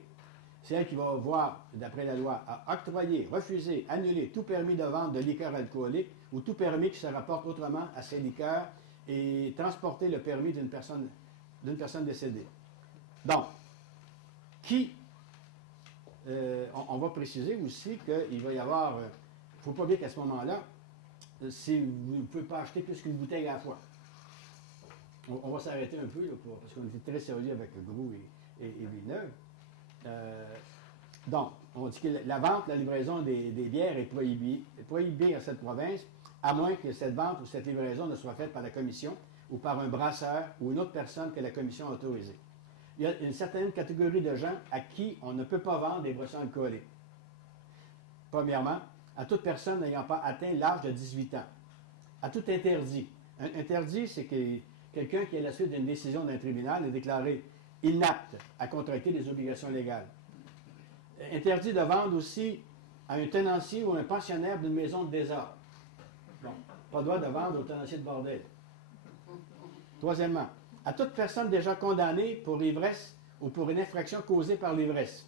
C'est elle qui va avoir, d'après la loi, à octroyer, refuser, annuler tout permis de vente de liqueurs alcooliques ou tout permis qui se rapporte autrement à ces liqueurs et transporter le permis d'une personne décédée. Donc, on va préciser aussi qu'il va y avoir, il ne faut pas oublier qu'à ce moment-là, si vous ne pouvez pas acheter plus qu'une bouteille à la fois. On va s'arrêter un peu, là, parce qu'on était très sérieux avec Groulx et Villeneuve. Donc, on dit que la vente, la livraison des bières est prohibée à cette province, à moins que cette vente ou cette livraison ne soit faite par la commission ou par un brasseur ou une autre personne que la commission a autorisée. Il y a une certaine catégorie de gens à qui on ne peut pas vendre des boissons alcooliques. Premièrement, à toute personne n'ayant pas atteint l'âge de 18 ans. À tout interdit. Un interdit, c'est que quelqu'un qui, à la suite d'une décision d'un tribunal, est déclaré inapte à contracter des obligations légales. Interdit de vendre aussi à un tenancier ou un pensionnaire d'une maison de désordre. Bon, pas le droit de vendre au tenancier de bordel. Troisièmement, à toute personne déjà condamnée pour ivresse ou pour une infraction causée par l'ivresse.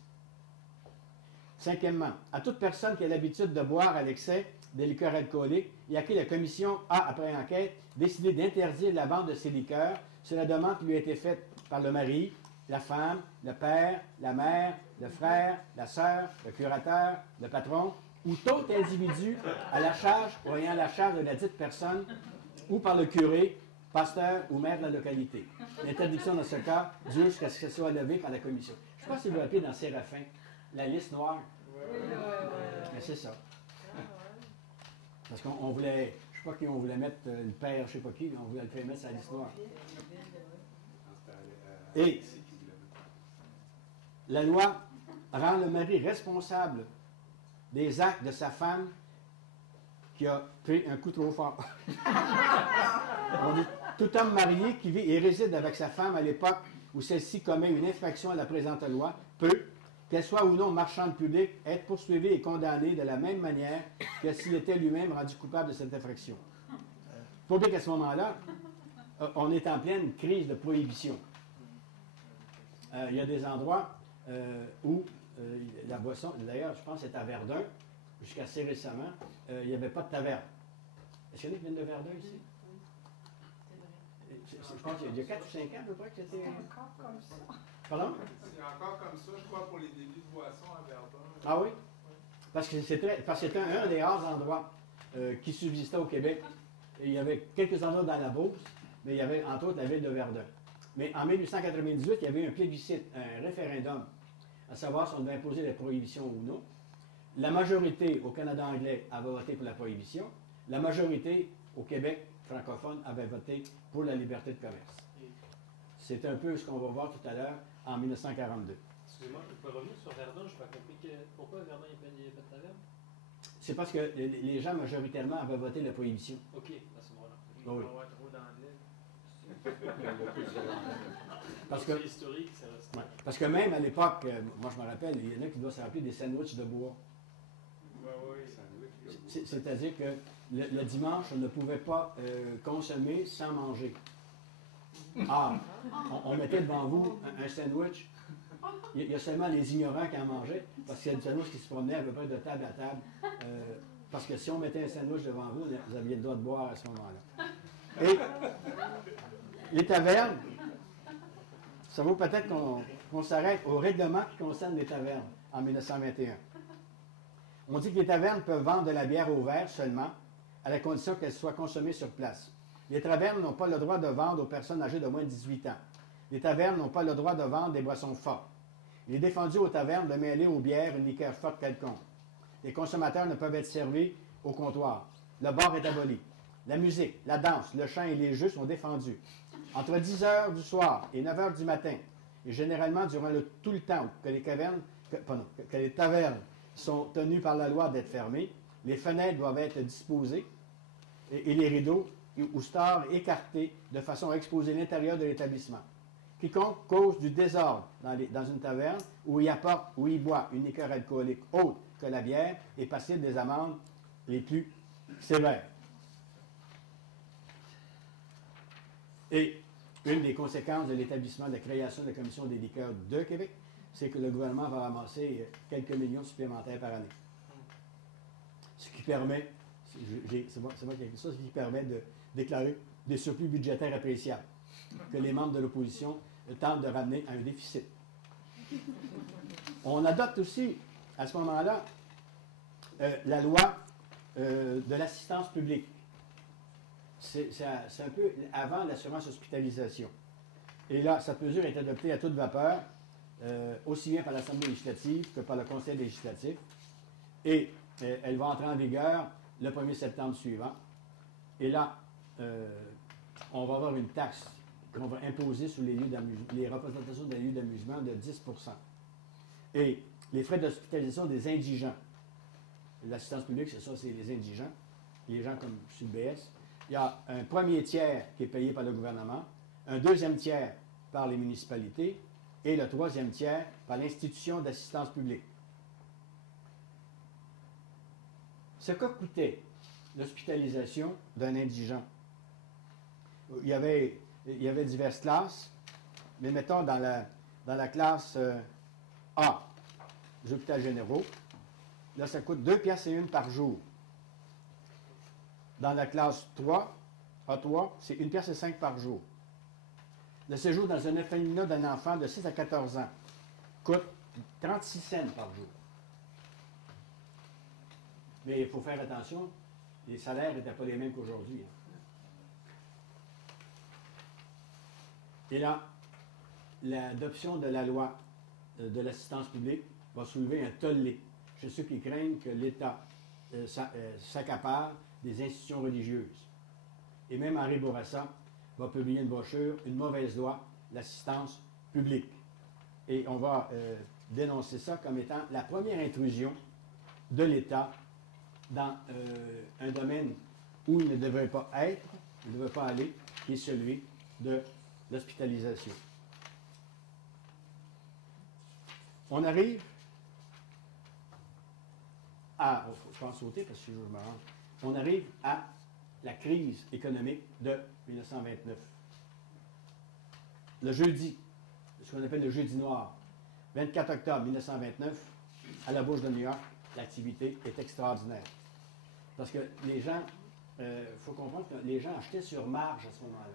Cinquièmement, à toute personne qui a l'habitude de boire à l'excès des liqueurs alcooliques et à qui la commission a, après enquête, décidé d'interdire la vente de ces liqueurs sur la demande qui lui a été faite par le mari, la femme, le père, la mère, le frère, la sœur, le curateur, le patron ou tout individu à la charge ou ayant la charge de la dite personne ou par le curé, pasteur ou maire de la localité. L'interdiction dans ce cas dure jusqu'à ce que ce soit levé par la commission. Je ne sais pas si vous vous rappelez dans Séraphin, la liste noire. Mais c'est ça. Parce qu'on voulait, je ne sais pas qui on voulait mettre le père, je ne sais pas qui, on voulait le faire mettre sur la liste noire. Et la loi rend le mari responsable des actes de sa femme qui a pris un coup trop fort. On dit, tout homme marié qui vit et réside avec sa femme à l'époque où celle-ci commet une infraction à la présente loi peut, qu'elle soit ou non marchande publique, être poursuivie et condamnée de la même manière que s'il était lui-même rendu coupable de cette infraction. Il faut bien qu'à ce moment-là, on est en pleine crise de prohibition. Il y a des endroits où la boisson, d'ailleurs, je pense que c'est à Verdun, jusqu'à assez récemment, il n'y avait pas de taverne. Est-ce qu'il y en a qui viennent de Verdun ici? Je pense qu'il y a 4 ou 5 ans à peu près que c'était. C'est encore comme ça. Pardon? C'est encore comme ça, je crois, pour les débits de boissons à Verdun. Ah oui? Parce que c'était un des rares endroits qui subsistait au Québec. Et il y avait quelques endroits dans la Beauce, mais il y avait entre autres la ville de Verdun. Mais en 1898, il y avait eu un plébiscite, un référendum, à savoir si on devait imposer la prohibition ou non. La majorité au Canada anglais avait voté pour la prohibition. La majorité au Québec francophone avait voté pour la liberté de commerce. C'est un peu ce qu'on va voir tout à l'heure en 1942. Excusez-moi, je peux revenir sur Verdun, je n'ai pas compris pourquoi Verdun il n'y a pas de taverne? C'est parce que les gens majoritairement avaient voté la prohibition. Ok, à ce moment-là. Oui. Il va y avoir trop d'anglais. Parce que, historique, ça reste. ouais, parce que même à l'époque, moi je me rappelle, il y en a qui doivent se rappeler des sandwichs de bois. C'est-à-dire que le dimanche, on ne pouvait pas consommer sans manger. Ah, on mettait devant vous un sandwich. Il y a seulement les ignorants qui en mangeaient, parce qu'il y a des sandwichs qui se promenaient à peu près de table à table. Parce que si on mettait un sandwich devant vous, vous aviez le droit de boire à ce moment-là. Et les tavernes, ça vaut peut-être qu'on s'arrête au règlement qui concerne les tavernes en 1921. On dit que les tavernes peuvent vendre de la bière au verre seulement, à la condition qu'elle soit consommée sur place. Les tavernes n'ont pas le droit de vendre aux personnes âgées de moins de 18 ans. Les tavernes n'ont pas le droit de vendre des boissons fortes. Il est défendu aux tavernes de mêler aux bières une liqueur forte quelconque. Les consommateurs ne peuvent être servis au comptoir. Le bar est aboli. La musique, la danse, le chant et les jeux sont défendus. Entre 10 heures du soir et 9 heures du matin, et généralement durant tout le temps que les tavernes sont tenues par la loi d'être fermées, les fenêtres doivent être disposées et les rideaux ou stores écartés de façon à exposer l'intérieur de l'établissement. Quiconque cause du désordre dans une taverne où il apporte ou il boit une liqueur alcoolique autre que la bière est passible des amendes les plus sévères. Et une des conséquences de l'établissement de la création de la Commission des liqueurs de Québec, c'est que le gouvernement va ramasser quelques millions supplémentaires par année. Ce qui permet, c'est moi qui ai dit ça, ce qui permet de déclarer des surplus budgétaires appréciables que les membres de l'opposition tentent de ramener à un déficit. On adopte aussi, à ce moment-là, la loi de l'assistance publique. C'est un peu avant l'assurance hospitalisation. Et là, cette mesure est adoptée à toute vapeur, aussi bien par l'Assemblée législative que par le Conseil législatif. Et elle va entrer en vigueur le 1er septembre suivant. Et là, on va avoir une taxe qu'on va imposer sur les représentations des lieux d'amusement de 10 %. Et les frais d'hospitalisation des indigents. L'assistance publique, c'est ça, c'est les indigents, les gens comme sur le BS. Il y a un premier tiers qui est payé par le gouvernement, un deuxième tiers par les municipalités et le troisième tiers par l'institution d'assistance publique. Ce qu'a coûté l'hospitalisation d'un indigent. Il y avait diverses classes, mais mettons dans la classe A, les hôpitaux généraux, là ça coûte 2 piastres et 1 par jour. Dans la classe 3, A3, c'est 1 piastre et 5 par jour. Le séjour dans un orphelinat d'un enfant de 6 à 14 ans coûte 36 cents par jour. Mais il faut faire attention, les salaires n'étaient pas les mêmes qu'aujourd'hui. Et là, l'adoption de la loi de l'assistance publique va soulever un tollé chez ceux qui craignent que l'État s'accapare des institutions religieuses. Et même Henri Bourassa va publier une brochure, une mauvaise loi, l'assistance publique. Et on va dénoncer ça comme étant la première intrusion de l'État dans un domaine où il ne devrait pas être, il ne devrait pas aller, qui est celui de l'hospitalisation. On arrive à, je pense sauter parce que je me rends, on arrive à la crise économique de 1929. Le jeudi, ce qu'on appelle le jeudi noir. 24 octobre 1929, à la Bourse de New York, l'activité est extraordinaire. Parce que les gens, faut comprendre que les gens achetaient sur marge à ce moment-là.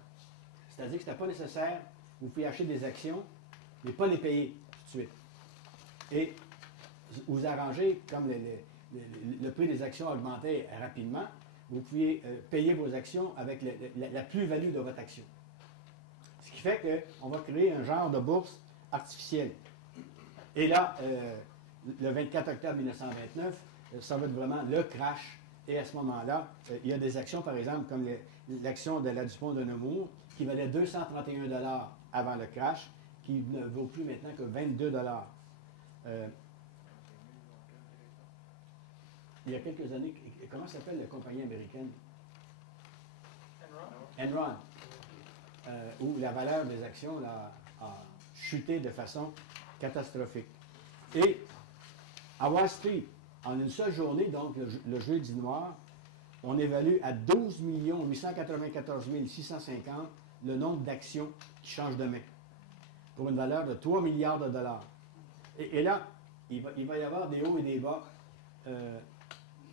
C'est-à-dire que ce n'était pas nécessaire, vous pouvez acheter des actions, mais pas les payer tout de suite. Et vous arrangez, comme le prix des actions augmentait rapidement, vous pouviez payer vos actions avec la plus-value de votre action. Ce qui fait qu'on va créer un genre de bourse artificielle. Et là, le 24 octobre 1929, ça va être vraiment le crash. Et à ce moment-là, il y a des actions, par exemple, comme l'action de la Dupont de Nemours, qui valait 231 $ avant le crash, qui ne vaut plus maintenant que 22 $. Il y a quelques années, comment s'appelle la compagnie américaine? Enron. Où la valeur des actions là, a chuté de façon catastrophique. Et à Wall Street, en une seule journée, donc le jeudi noir, on évalue à 12 894 650 le nombre d'actions qui changent de main, pour une valeur de 3 milliards de dollars. Et là, il va y avoir des hauts et des bas.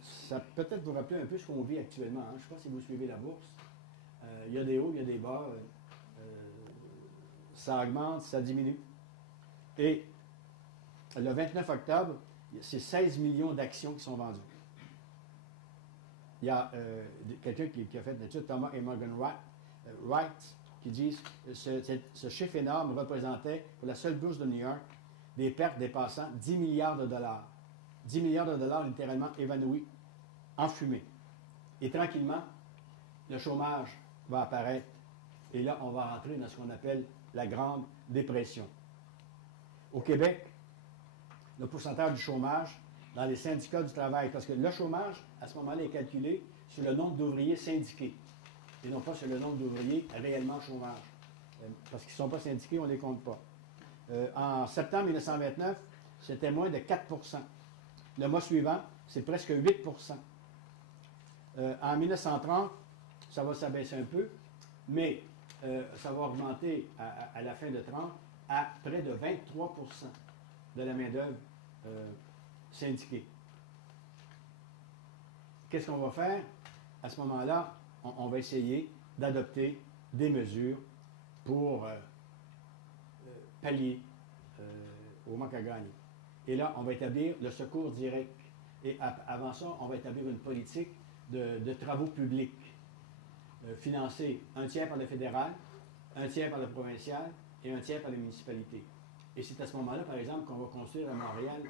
Ça peut-être vous rappeler un peu ce qu'on vit actuellement. Hein. Je ne sais pas si vous suivez la bourse. Il y a des hauts, il y a des bas. Ça augmente, ça diminue. Et le 29 octobre, c'est 16 millions d'actions qui sont vendues. Il y a quelqu'un qui a fait l'étude, Thomas et Morgan Wright, qui disent que ce chiffre énorme représentait, pour la seule bourse de New York, des pertes dépassant 10 milliards de dollars. 10 milliards de dollars littéralement évanouis, enfumés. Et tranquillement, le chômage va apparaître. Et là, on va rentrer dans ce qu'on appelle la Grande Dépression. Au Québec, le pourcentage du chômage dans les syndicats du travail, parce que le chômage, à ce moment-là, est calculé sur le nombre d'ouvriers syndiqués, et non pas sur le nombre d'ouvriers réellement au chômage. Parce qu'ils ne sont pas syndiqués, on ne les compte pas. En septembre 1929, c'était moins de 4 %. Le mois suivant, c'est presque 8 %. En 1930, ça va s'abaisser un peu, mais ça va augmenter à la fin de 30 à près de 23 % de la main-d'œuvre syndiquée. Qu'est-ce qu'on va faire? À ce moment-là, on va essayer d'adopter des mesures pour pallier au manque à gagner. Et là, on va établir le secours direct. Et avant ça, on va établir une politique de travaux publics financés un tiers par le fédéral, un tiers par le provincial et un tiers par les municipalités. Et c'est à ce moment-là, par exemple, qu'on va construire à Montréal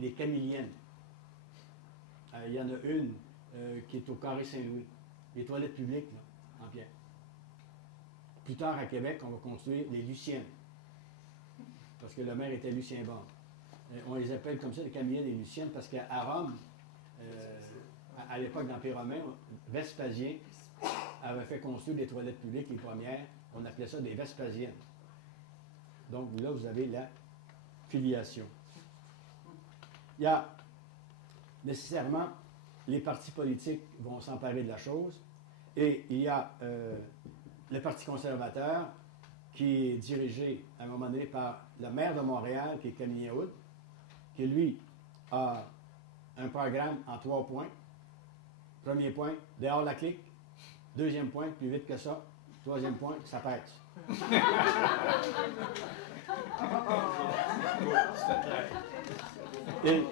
les Camiliennes. Il y en a une qui est au Carré Saint-Louis, les toilettes publiques là, en pierre. Plus tard, à Québec, on va construire les Luciennes, parce que le maire était Lucien Bord. On les appelle comme ça, les Camiliennes et les Luciennes, parce qu'à Rome, à l'époque d'Empire romain, Vespasien avait fait construire des toilettes publiques, les premières, on appelait ça des Vespasiennes. Donc là, vous avez la filiation. Il y a nécessairement, les partis politiques vont s'emparer de la chose, et il y a le Parti conservateur qui est dirigé à un moment donné par le maire de Montréal, qui est Camille Hood, qui lui a un programme en 3 points. Premier point, dehors la clique. Deuxième point, plus vite que ça. Troisième point, ça pèse. Et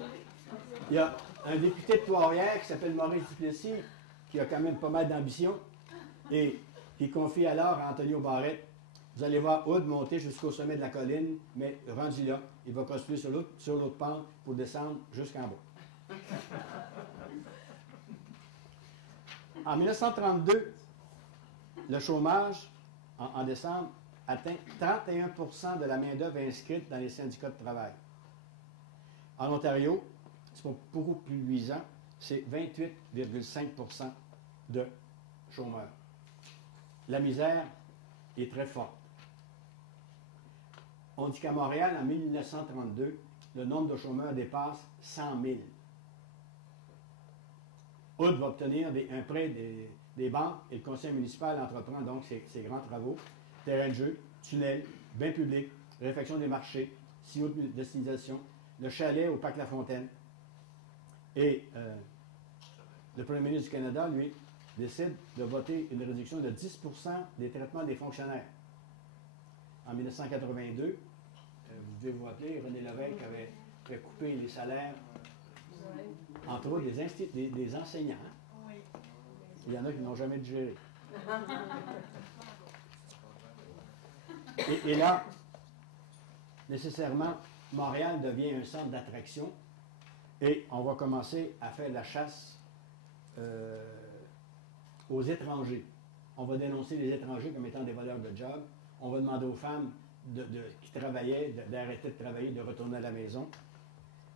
il y a un député de Trois-Rivières qui s'appelle Maurice Duplessis, qui a quand même pas mal d'ambition, et qui confie alors à Antonio Barrette: vous allez voir Hood monter jusqu'au sommet de la colline, mais rendu là, il va construire sur l'autre pente pour descendre jusqu'en bas. En 1932, le chômage, en décembre, atteint 31 % de la main-d'œuvre inscrite dans les syndicats de travail. En Ontario, c'est pas beaucoup plus luisant, c'est 28,5 % de chômeurs. La misère est très forte. On dit qu'à Montréal, en 1932, le nombre de chômeurs dépasse 100 000. Hood va obtenir un prêt des banques et le conseil municipal entreprend donc ses grands travaux, terrain de jeu, tunnels, bains publics, réfection des marchés, 6 autres destinations, le chalet au Parc La Fontaine. Et le premier ministre du Canada, lui, décide de voter une réduction de 10 des traitements des fonctionnaires. En 1982, vous devez vous rappeler, René Lévesque avait fait couper les salaires, entre autres des enseignants. Hein? Il y en a qui n'ont jamais digéré. Et là, nécessairement, Montréal devient un centre d'attraction et on va commencer à faire la chasse aux étrangers. On va dénoncer les étrangers comme étant des voleurs de job. On va demander aux femmes qui travaillaient d'arrêter de travailler, de retourner à la maison.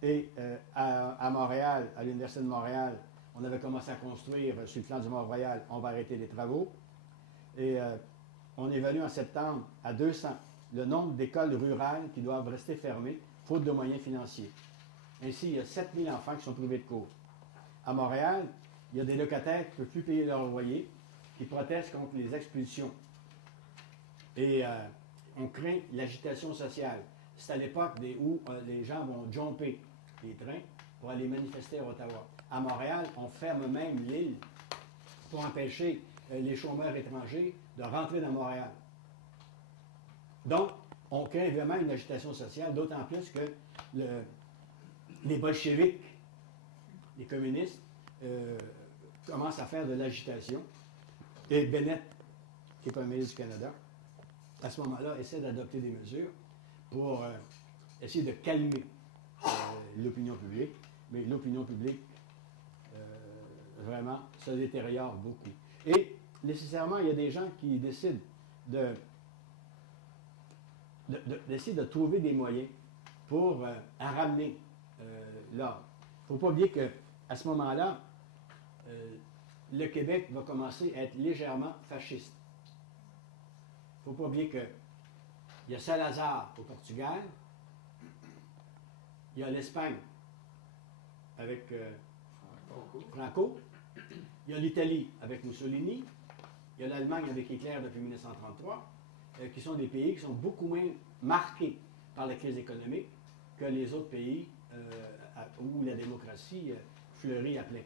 Et à Montréal, à l'Université de Montréal, on avait commencé à construire sur le plan du Mont-Royal, on va arrêter les travaux. Et on évalue en septembre à 200 le nombre d'écoles rurales qui doivent rester fermées, faute de moyens financiers. Ainsi, il y a 7000 enfants qui sont privés de cours. À Montréal, il y a des locataires qui ne peuvent plus payer leur loyer, qui protestent contre les expulsions. Et on craint l'agitation sociale. C'est à l'époque où les gens vont jumper les trains pour aller manifester à Ottawa. À Montréal, on ferme même l'île pour empêcher les chômeurs étrangers de rentrer dans Montréal. Donc, on craint vraiment une agitation sociale, d'autant plus que les bolcheviks, les communistes, commencent à faire de l'agitation. Et Bennett, qui est Premier ministre du Canada, à ce moment-là, essaie d'adopter des mesures pour essayer de calmer l'opinion publique. Mais l'opinion publique, vraiment, se détériore beaucoup. Et nécessairement, il y a des gens qui décident d'essayer de trouver des moyens pour ramener l'ordre. Il ne faut pas oublier qu'à ce moment-là, le Québec va commencer à être légèrement fasciste. Il ne faut pas oublier qu'il y a Salazar au Portugal, il y a l'Espagne avec Franco, il y a l'Italie avec Mussolini, il y a l'Allemagne avec Hitler depuis 1933, qui sont des pays qui sont beaucoup moins marqués par la crise économique que les autres pays où la démocratie fleurit à plein.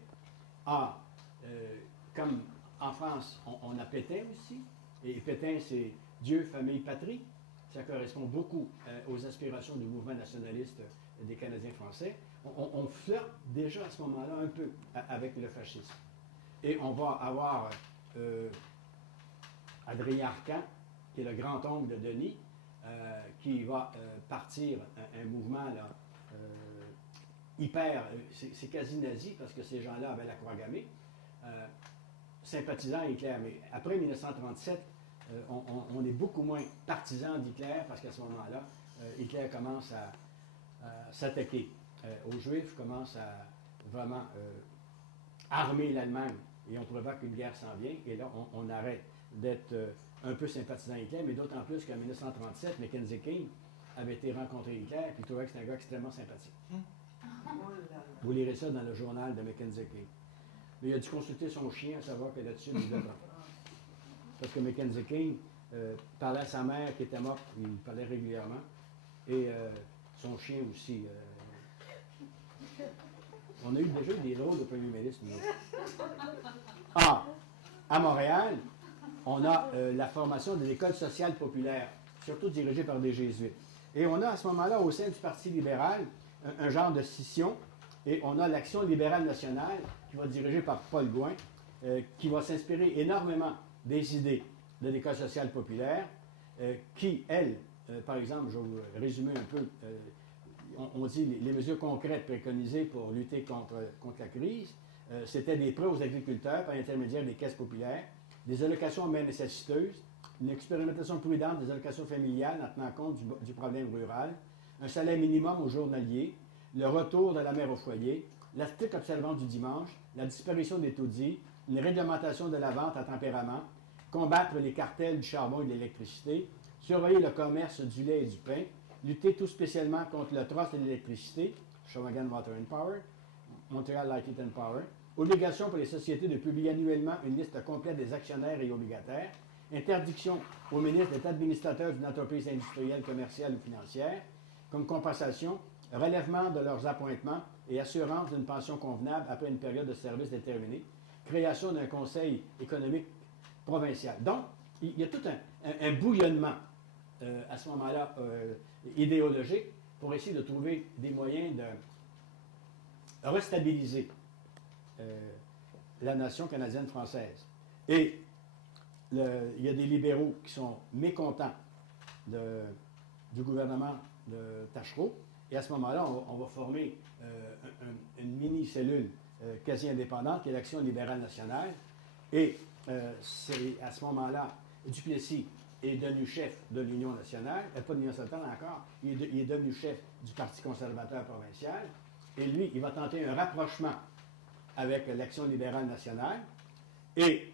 Comme en France, on a Pétain aussi, et Pétain, c'est Dieu, famille, patrie. Ça correspond beaucoup aux aspirations du mouvement nationaliste des Canadiens français. On flirte déjà à ce moment-là un peu avec le fascisme. Et on va avoir Adrien Arcan, qui est le grand-oncle de Denis, qui va partir un mouvement là, hyper, c'est quasi nazi, parce que ces gens-là avaient la croix gammée, sympathisant à Hitler. Mais après 1937, on est beaucoup moins partisan d'Hitler, parce qu'à ce moment-là, Hitler commence à s'attaquer aux Juifs, commence à vraiment armer l'Allemagne, et on provoque qu'une guerre s'en vient, et là, on arrête d'être un peu sympathisant à Hitler, mais d'autant plus qu'en 1937, Mackenzie King avait été rencontré Hitler, et il trouvait que c'était un gars extrêmement sympathique. Vous lirez ça dans le journal de Mackenzie King. Mais il a dû consulter son chien à savoir que là-dessus, il devait prendre. Parce que Mackenzie King parlait à sa mère qui était morte, il parlait régulièrement, et son chien aussi. On a déjà eu des drôles de premier ministre, nous. À Montréal, on a la formation de l'école sociale populaire, surtout dirigée par des jésuites. Et on a à ce moment-là, au sein du Parti libéral, un genre de scission, et on a l'Action libérale nationale, qui va être dirigée par Paul Gouin, qui va s'inspirer énormément des idées de l'école sociale populaire, qui, elle, par exemple, je vais vous résumer un peu, on dit les mesures concrètes préconisées pour lutter contre la crise, c'était des prêts aux agriculteurs par l'intermédiaire des caisses populaires, des allocations aux mères nécessiteuses, une expérimentation prudente des allocations familiales en tenant compte du problème rural, un salaire minimum aux journaliers, le retour de la mère au foyer, la stricte observance du dimanche, la disparition des taudis, une réglementation de la vente à tempérament, combattre les cartels du charbon et de l'électricité, surveiller le commerce du lait et du pain, lutter tout spécialement contre le trust de l'électricité, Shawinigan Water and Power, Montreal Light Heat and Power, obligation pour les sociétés de publier annuellement une liste complète des actionnaires et obligataires, interdiction au ministre d'être administrateur d'une entreprise industrielle, commerciale ou financière, comme compensation, relèvement de leurs appointements et assurance d'une pension convenable après une période de service déterminée, création d'un conseil économique provincial. Donc, il y a tout un bouillonnement à ce moment-là idéologique pour essayer de trouver des moyens de restabiliser la nation canadienne-française. Et il y a des libéraux qui sont mécontents du gouvernement de Taschereau. Et à ce moment-là, on va former une mini-cellule quasi indépendante qui est l'Action libérale nationale. Et c'est à ce moment-là, Duplessis est devenu chef de l'Union nationale, pas de l'Union nationale encore, il est devenu chef du Parti conservateur provincial. Et lui, il va tenter un rapprochement avec l'Action libérale nationale. Et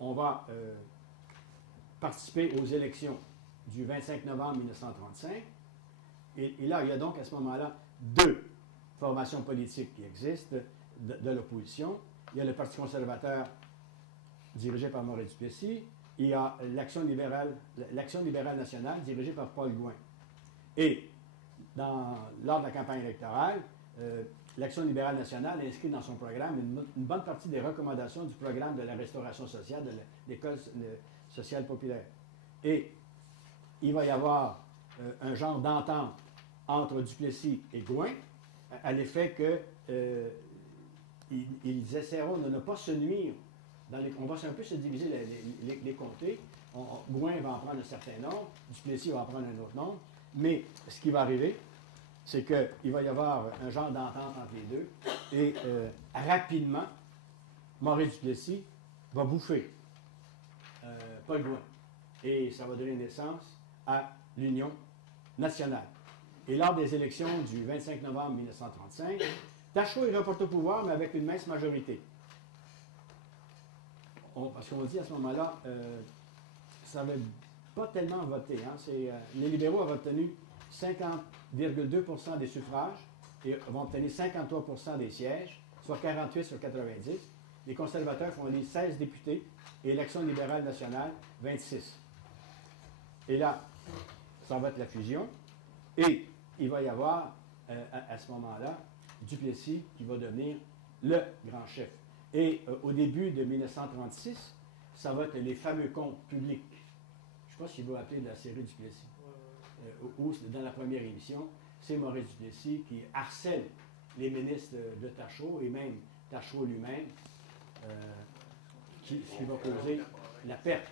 on va participer aux élections du 25 novembre 1935. Et là, il y a donc à ce moment-là deux formations politiques qui existent de l'opposition. Il y a le Parti conservateur dirigé par Maurice Duplessis. Il y a l'Action libérale nationale dirigée par Paul Gouin. Et lors de la campagne électorale, l'Action libérale nationale inscrit dans son programme une bonne partie des recommandations du programme de la restauration sociale de l'École sociale populaire. Et il va y avoir un genre d'entente entre Duplessis et Gouin à l'effet qu'ils essaieront de ne pas se nuire. On va un peu se diviser les comtés. Gouin va en prendre un certain nombre, Duplessis va en prendre un autre nombre, mais ce qui va arriver, c'est qu'il va y avoir un genre d'entente entre les deux, et rapidement, Maurice Duplessis va bouffer Paul Gouin. Et ça va donner naissance à l'Union nationale. Et lors des élections du 25 novembre 1935, Taschereau est reporté au pouvoir, mais avec une mince majorité. Parce qu'on dit à ce moment-là, ça n'avait pas tellement voté. Hein. Les libéraux ont obtenu 50,2% des suffrages et vont obtenir 53% des sièges, soit 48 sur 90. Les conservateurs font élire 16 députés et l'Action libérale nationale, 26. Et là, ça va être la fusion. Et il va y avoir, à ce moment-là, Duplessis qui va devenir le grand chef. Et au début de 1936, ça va être les fameux comptes publics. Je ne sais pas si vous vous rappelez de la série Duplessis. Où, dans la première émission, c'est Maurice Duplessis qui harcèle les ministres de Taschereau et même Taschereau lui-même, ce qui va causer la perte